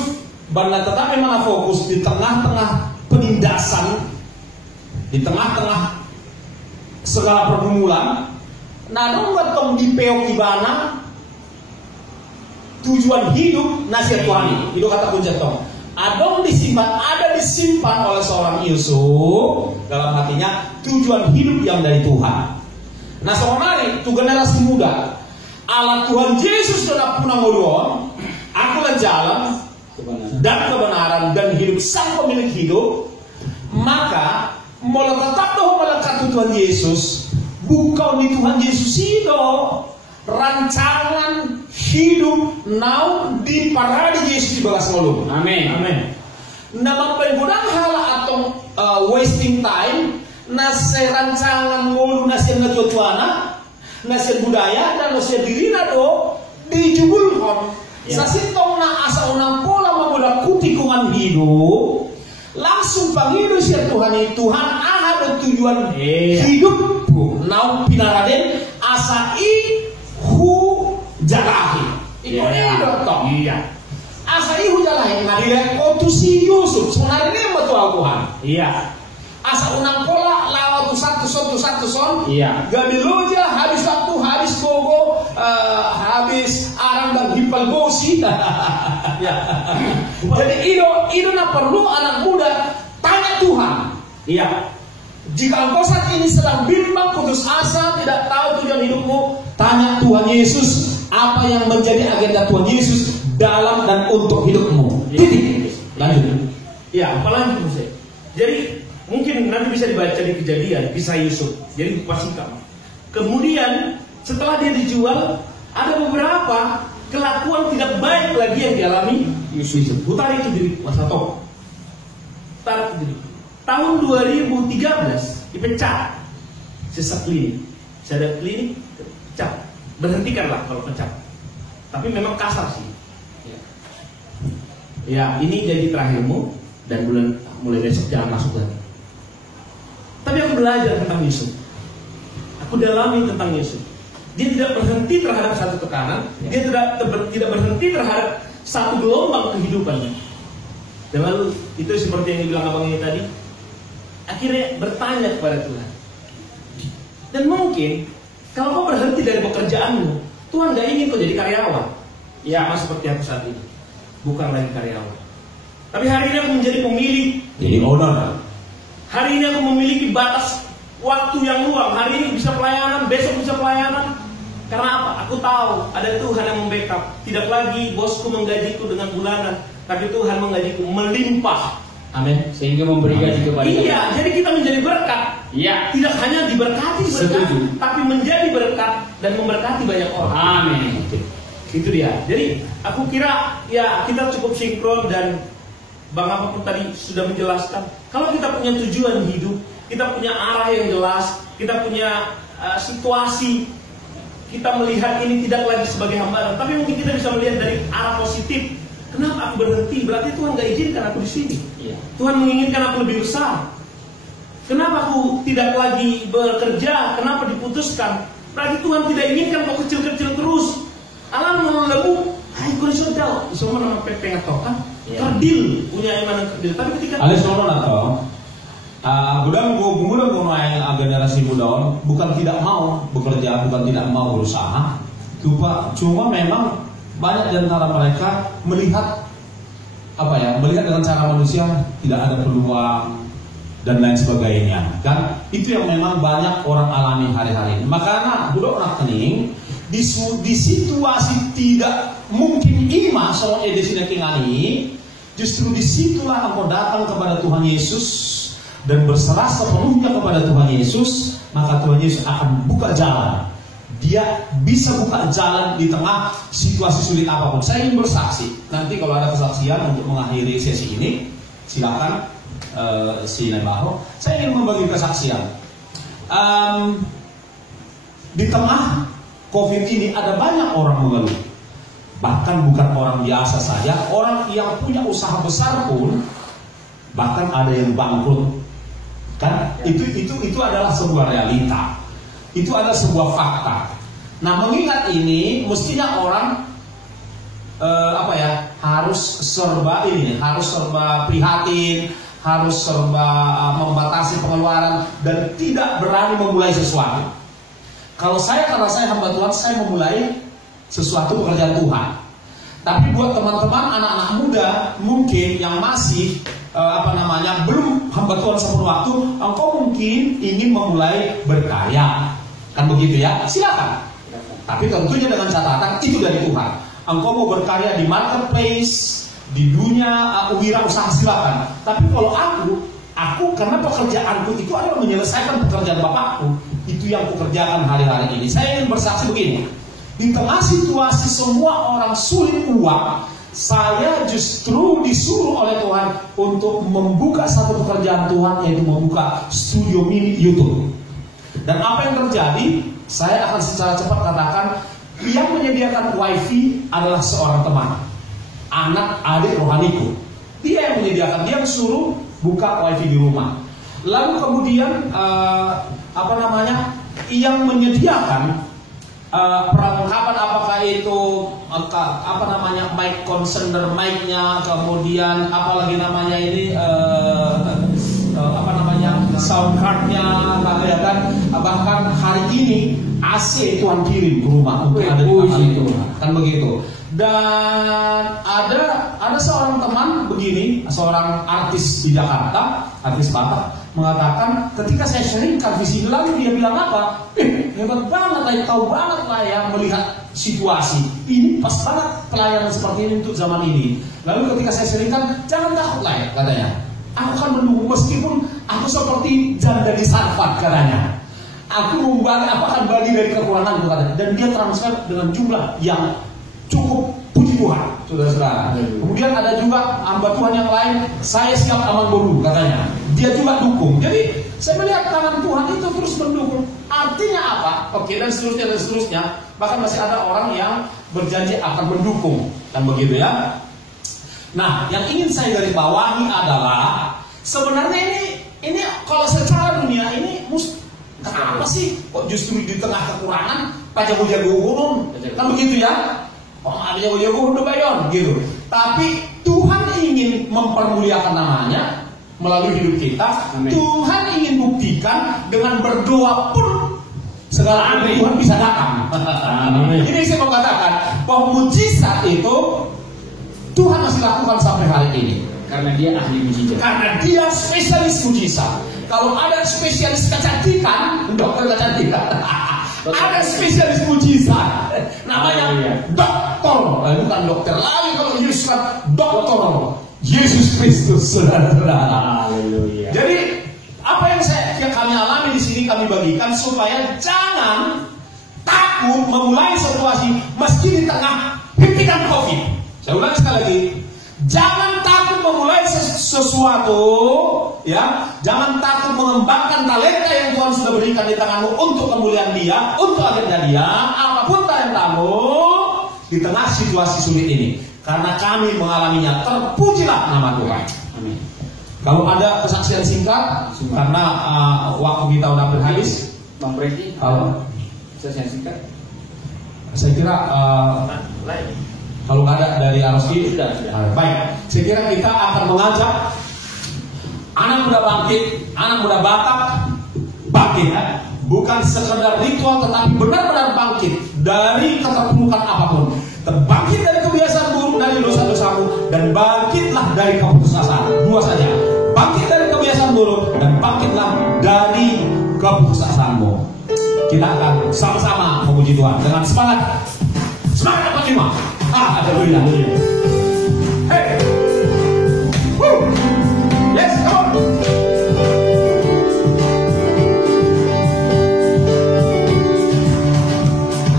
banda tetap memang fokus di tengah-tengah penindasan, di tengah-tengah segala pergumulan. Nah, nunggu tong di peok ibana tujuan hidup nasihat Tuhan. Itu kata kunci tong. Ada disimpan oleh seorang Yusuf dalam hatinya tujuan hidup yang dari Tuhan. Nah, sebenarnya tu generasi muda, Allah Tuhan Yesus sudah punang ngoluan, aku jalan dan kebenaran dan hidup sang pemilik hidup. Maka mau tetap doh melekat Tuhan Yesus, bukan di Tuhan Yesus itu rancangan hidup now di parade Yesus di bagas ngolong. Amin. Amin. Nama penggunaan hal atau wasting time, nasi rancangan ngolong nasi ngetuana, nasi budaya dan nasi dirina do dijubulkan. Sasitong na asa unang pola mamuda kutikungan hidup, langsung pangido siya Tuhan Tuhan ahad tujuan hidup now pinaraden asa jalahi. Ito to. Iya. Asa ihu jalahi ngadile ko tu si Yusuf. Sebenarnya ini betul Tuhan. Iya. Asa unang pola lawa tu satu son. Iya. Gabiloja habis waktu, habis gogo, habis arang dan hipal gosi. Ya. Jadi itu na perlu anak muda tanya Tuhan. Iya. Jika engkau saat ini sedang bimbang, putus asa, tidak tahu tujuan hidupmu, tanya Tuhan Yesus apa yang menjadi agenda Tuhan Yesus dalam dan untuk hidupmu. Titik. Lanjut. Ya, apalagi Muse. Jadi mungkin nanti bisa dibaca di Kejadian kisah Yusuf. Jadi pastikan. Kemudian setelah dia dijual, ada beberapa kelakuan tidak baik lagi yang dialami Yusuf. Putar itu diri masa tok. Putar itu diri. Tahun 2013 dipecat sesak klinik. Saya ada klinik pecat. Berhentikanlah kalau pecat. Tapi memang kasar sih. Ya, ini jadi terakhirmu dan mulai besok jangan masuk lagi. Tapi aku belajar tentang Yusuf. Aku dalami tentang Yusuf. Dia tidak berhenti terhadap satu tekanan. Dia tidak berhenti terhadap satu gelombang kehidupannya. Dan lalu itu seperti yang dibilang abang ini tadi. Akhirnya bertanya kepada Tuhan. Dan mungkin kalau kau berhenti dari pekerjaanmu, Tuhan gak ingin kau jadi karyawan. Ya, seperti aku saat ini. Bukan lagi karyawan. Tapi hari ini aku menjadi pemilik. Jadi owner. Hari ini aku memiliki batas waktu yang luang. Hari ini bisa pelayanan, besok bisa pelayanan. Karena apa? Aku tahu ada Tuhan yang membackup. Tidak lagi bosku menggajiku dengan bulanan, tapi Tuhan menggajiku melimpah. Amin. Sehingga memberi gaji kepada kita. Iya, jadi kita menjadi berkat. Iya. Tidak hanya diberkati berkat, Setuju. tapi menjadi berkat dan memberkati banyak orang. Amin. Itu dia. Jadi aku kira ya kita cukup sinkron, dan Bang apapun tadi sudah menjelaskan. Kalau kita punya tujuan hidup, kita punya arah yang jelas, kita punya situasi, kita melihat ini tidak lagi sebagai hambatan, tapi mungkin kita bisa melihat dari arah positif. Kenapa aku berhenti? Berarti Tuhan gak izinkan aku di sini. Iya. Tuhan menginginkan aku lebih besar. Kenapa aku tidak lagi bekerja? Kenapa diputuskan? Berarti Tuhan tidak inginkan kau kecil-kecil terus. Alam melelebu, hai kau disodal. Semua nama pengen kan? Kerdil, punya iman yang kerdil. Tapi ketika Alis nono atau budang main generasi muda bukan tidak mau bekerja, bukan tidak mau berusaha. Cuma memang banyak di antara mereka melihat melihat dengan cara manusia tidak ada peluang dan lain sebagainya, kan? Itu yang memang banyak orang alami hari-hari ini. Makanya budak nak kening di situasi tidak mungkin ima soalnya di sini kingani, justru disitulah engkau datang kepada Tuhan Yesus dan berserah sepenuhnya kepada Tuhan Yesus, maka Tuhan Yesus akan buka jalan. Dia bisa buka jalan di tengah situasi sulit apapun. Saya ingin bersaksi. Nanti kalau ada kesaksian untuk mengakhiri sesi ini, silakan si Nembaho. Saya ingin membagi kesaksian. Di tengah COVID ini ada banyak orang mengeluh. Bahkan bukan orang biasa saja, orang yang punya usaha besar pun bahkan ada yang bangkrut. Kan? Itu adalah sebuah realita. Itu adalah sebuah fakta. Nah, mengingat ini, mestinya orang harus serba prihatin, harus serba membatasi pengeluaran dan tidak berani memulai sesuatu. Karena saya hamba Tuhan, saya memulai sesuatu pekerjaan Tuhan. Tapi buat teman-teman anak-anak muda mungkin yang masih belum hamba Tuhan sepenuh waktu, engkau mungkin ingin memulai berkarya. Kan begitu ya? Silakan. Tapi tentunya dengan catatan itu dari Tuhan. Engkau mau berkarya di marketplace, di dunia wirausaha, silakan. Tapi kalau aku karena pekerjaanku itu adalah menyelesaikan pekerjaan Bapakku, itu yang kukerjakan hari-hari ini. Saya ingin bersaksi begini. Di tengah situasi semua orang sulit uang, saya justru disuruh oleh Tuhan untuk membuka satu pekerjaan Tuhan, yaitu membuka studio mini YouTube. Dan apa yang terjadi? Saya akan secara cepat katakan, yang menyediakan wifi adalah seorang teman, anak adik rohaniku. Dia yang menyediakan, dia suruh buka wifi di rumah. Lalu kemudian yang menyediakan perlengkapan, apakah itu mic consumer mic-nya, kemudian apalagi namanya ini sound card-nya, ya kan? Bahkan hari ini AC Tuhan kirim ke rumah untuk ada di kamar itu, kan begitu. Dan ada seorang teman begini, seorang artis di Jakarta, artis Batak, mengatakan ketika saya sharingkan visi lalu dia bilang apa? Hebat banget lah, tahu banget lah ya melihat situasi ini, pas banget pelayanan seperti ini untuk zaman ini. Lalu ketika saya sharingkan, jangan takut lah ya, katanya. Aku akan menunggu meskipun aku seperti janda di Sarfat, katanya. Aku akan bagi dari kekuranganku, katanya. Dan dia transfer dengan jumlah yang cukup, puji Tuhan, saudara-saudara. Kemudian ada juga hamba Tuhan yang lain, saya siap aman boru, katanya. Dia juga dukung. Jadi saya melihat tangan Tuhan itu terus mendukung. Artinya apa? Oke, dan seterusnya. Bahkan masih ada orang yang berjanji akan mendukung, kan begitu ya. Nah, yang ingin saya garis bawahi adalah sebenarnya ini kalau secara dunia ini kenapa sih kok justru di tengah kekurangan jago-jago kan begitu ya? Oh, ada jago-jago udah bayon gitu. Tapi Tuhan ingin mempermuliakan namanya melalui hidup kita. Amin. Tuhan ingin buktikan dengan berdoa pun segala Tuhan bisa datang. Ini saya mau katakan bahwa mujizat itu Tuhan masih lakukan sampai hari ini. Karena dia ahli mujizat. Karena dia spesialis mujizat. Kalau ada spesialis kecantikan, dokter kecantikan. Ada spesialis mujizat namanya dokter. Bukan dokter lagi kalau Yesus dokter Yesus Kristus, saudara-saudara. Haleluya. Jadi apa yang kami alami di sini kami bagikan supaya jangan takut memulai situasi meski di tengah himpitan COVID. Saya ulangi sekali lagi, jangan takut memulai sesuatu, ya. Jangan takut mengembangkan talenta yang Tuhan sudah berikan di tanganmu untuk kemuliaan Dia, untuk agenda Dia, apapun talentamu di tengah situasi sulit ini. Karena kami mengalaminya, terpujilah nama Tuhan. Amin. Kalau ada kesaksian singkat, karena waktu kita udah habis, Bang Preti, kalau saya singkat. saya kira kalau nggak ada dari Aroski, Sudah. baik. Saya kira kita akan mengajak anak muda bangkit, anak muda Batak bangkit, ya. Bukan sekedar ritual, tetapi benar-benar bangkit dari keterpurukan apapun. Terbangkit dari kebiasaan buruk, dari dosa-dosamu, dan bangkitlah dari keputusasaan. Dua saja. Bangkit dari kebiasaan buruk dan bangkitlah dari keputusasaanmu. Kita akan sama-sama memuji Tuhan dengan semangat. Semangat apa cuma? Haleluya. Hey. Woo. Yes, come on.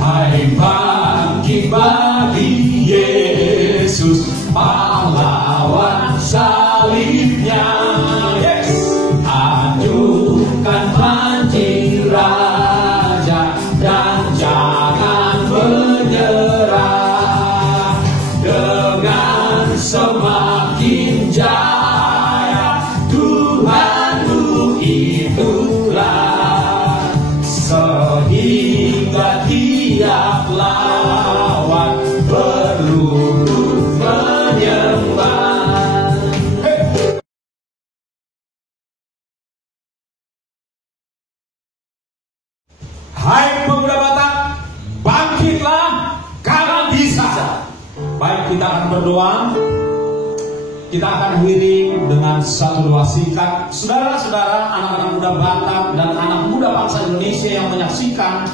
Hai bangkit bagi Yesus, pahlawan salibnya. Yes. Ajukan panji raja dan jangan menyerah. Dengan semakin jaya Tuhanmu itulah, sehingga tiap lawan berlutut menyembah. Hai pemuda Batak, bangkitlah, kalian bisa. Baik, kita akan berdoa. Kita akan akhiri dengan satu doa singkat. Saudara-saudara, anak-anak muda Batak dan anak muda bangsa Indonesia yang menyaksikan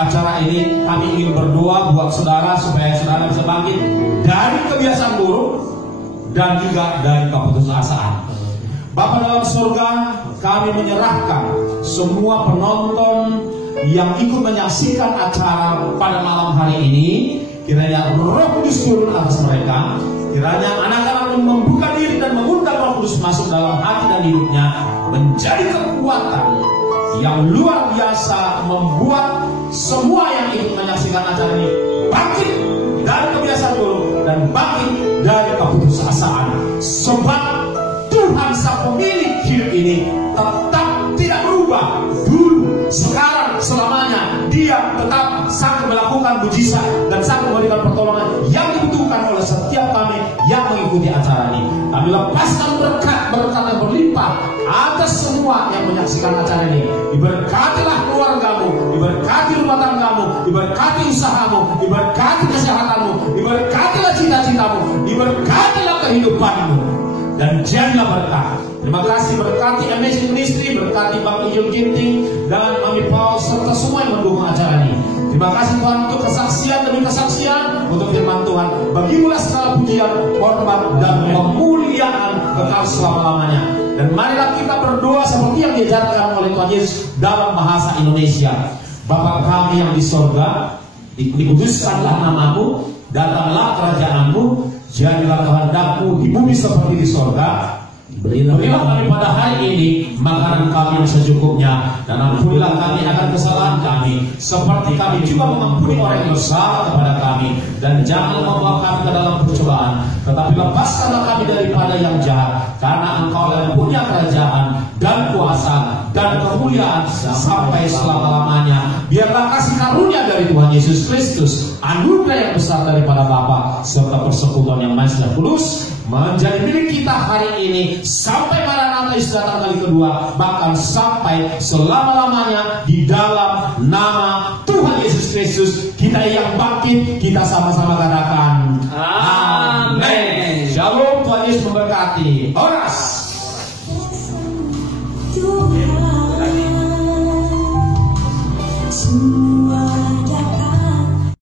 acara ini, kami ingin berdoa buat saudara supaya saudara bisa bangkit dari kebiasaan buruk dan juga dari keputusasaan. Bapa dalam surga, kami menyerahkan semua penonton yang ikut menyaksikan acara pada malam hari ini. Kiranya Roh Kudus turun atas mereka. Kiranya anak-anak membuka diri dan mengundang Roh Kudus masuk dalam hati dan hidupnya, menjadi kekuatan yang luar biasa, membuat semua yang ikut menyaksikan acara ini bangkit dari kebiasaan buruk dan bangkit dari keputusasaan. Sebab Tuhan sang pemilik hidup ini tetap tidak berubah, dulu, sekarang, selamanya. Dia tetap sanggup melakukan mujizat dan sanggup memberikan pertolongan yang dibutuhkan oleh setiap kami yang mengikuti acara ini. Kami lepaskan berkat yang berlimpah atas semua yang menyaksikan acara ini. Diberkatilah keluargamu, diberkati rumah tanggamu, diberkati usahamu, diberkati kesehatanmu, diberkatilah cita-citamu, diberkatilah kehidupanmu, dan jadilah berkat. Terima kasih, berkati Amazing Ministry, berkati Bang Ijul Ginting dan Mami Paul serta semua yang mendukung acara ini. Terima kasih Tuhan untuk kesaksian demi kesaksian untuk firman Tuhan. Bagimulah segala pujian, hormat dan kemuliaan kekal selama-lamanya. Dan marilah kita berdoa seperti yang diajarkan oleh Tuhan Yesus dalam bahasa Indonesia. Bapa kami yang di sorga, dikuduskanlah namamu, datanglah kerajaanmu, jadilah kehendakmu di bumi seperti di sorga. Berilah kami pada hari ini makanan kami yang secukupnya, dan ampunilah kami akan kesalahan kami, seperti kami juga mengampuni orang yang bersalah kepada kami. Dan jangan membawa kami ke dalam percobaan, tetapi lepaskanlah kami daripada yang jahat, karena Engkau yang punya kerajaan dan kuasa dan kemuliaan sampai selama-lamanya. Biarlah kasih karunia dari Tuhan Yesus Kristus, anugerah yang besar daripada Bapa, serta persekutuan yang manis dan kudus menjadi milik kita hari ini sampai Maranatha Yesus datang kali kedua, bahkan sampai selama-lamanya. Di dalam nama Tuhan Yesus Kristus kita yang bangkit, kita sama-sama katakan amin. Shalom, Tuhan Yesus memberkati. Horas. Tuhan semua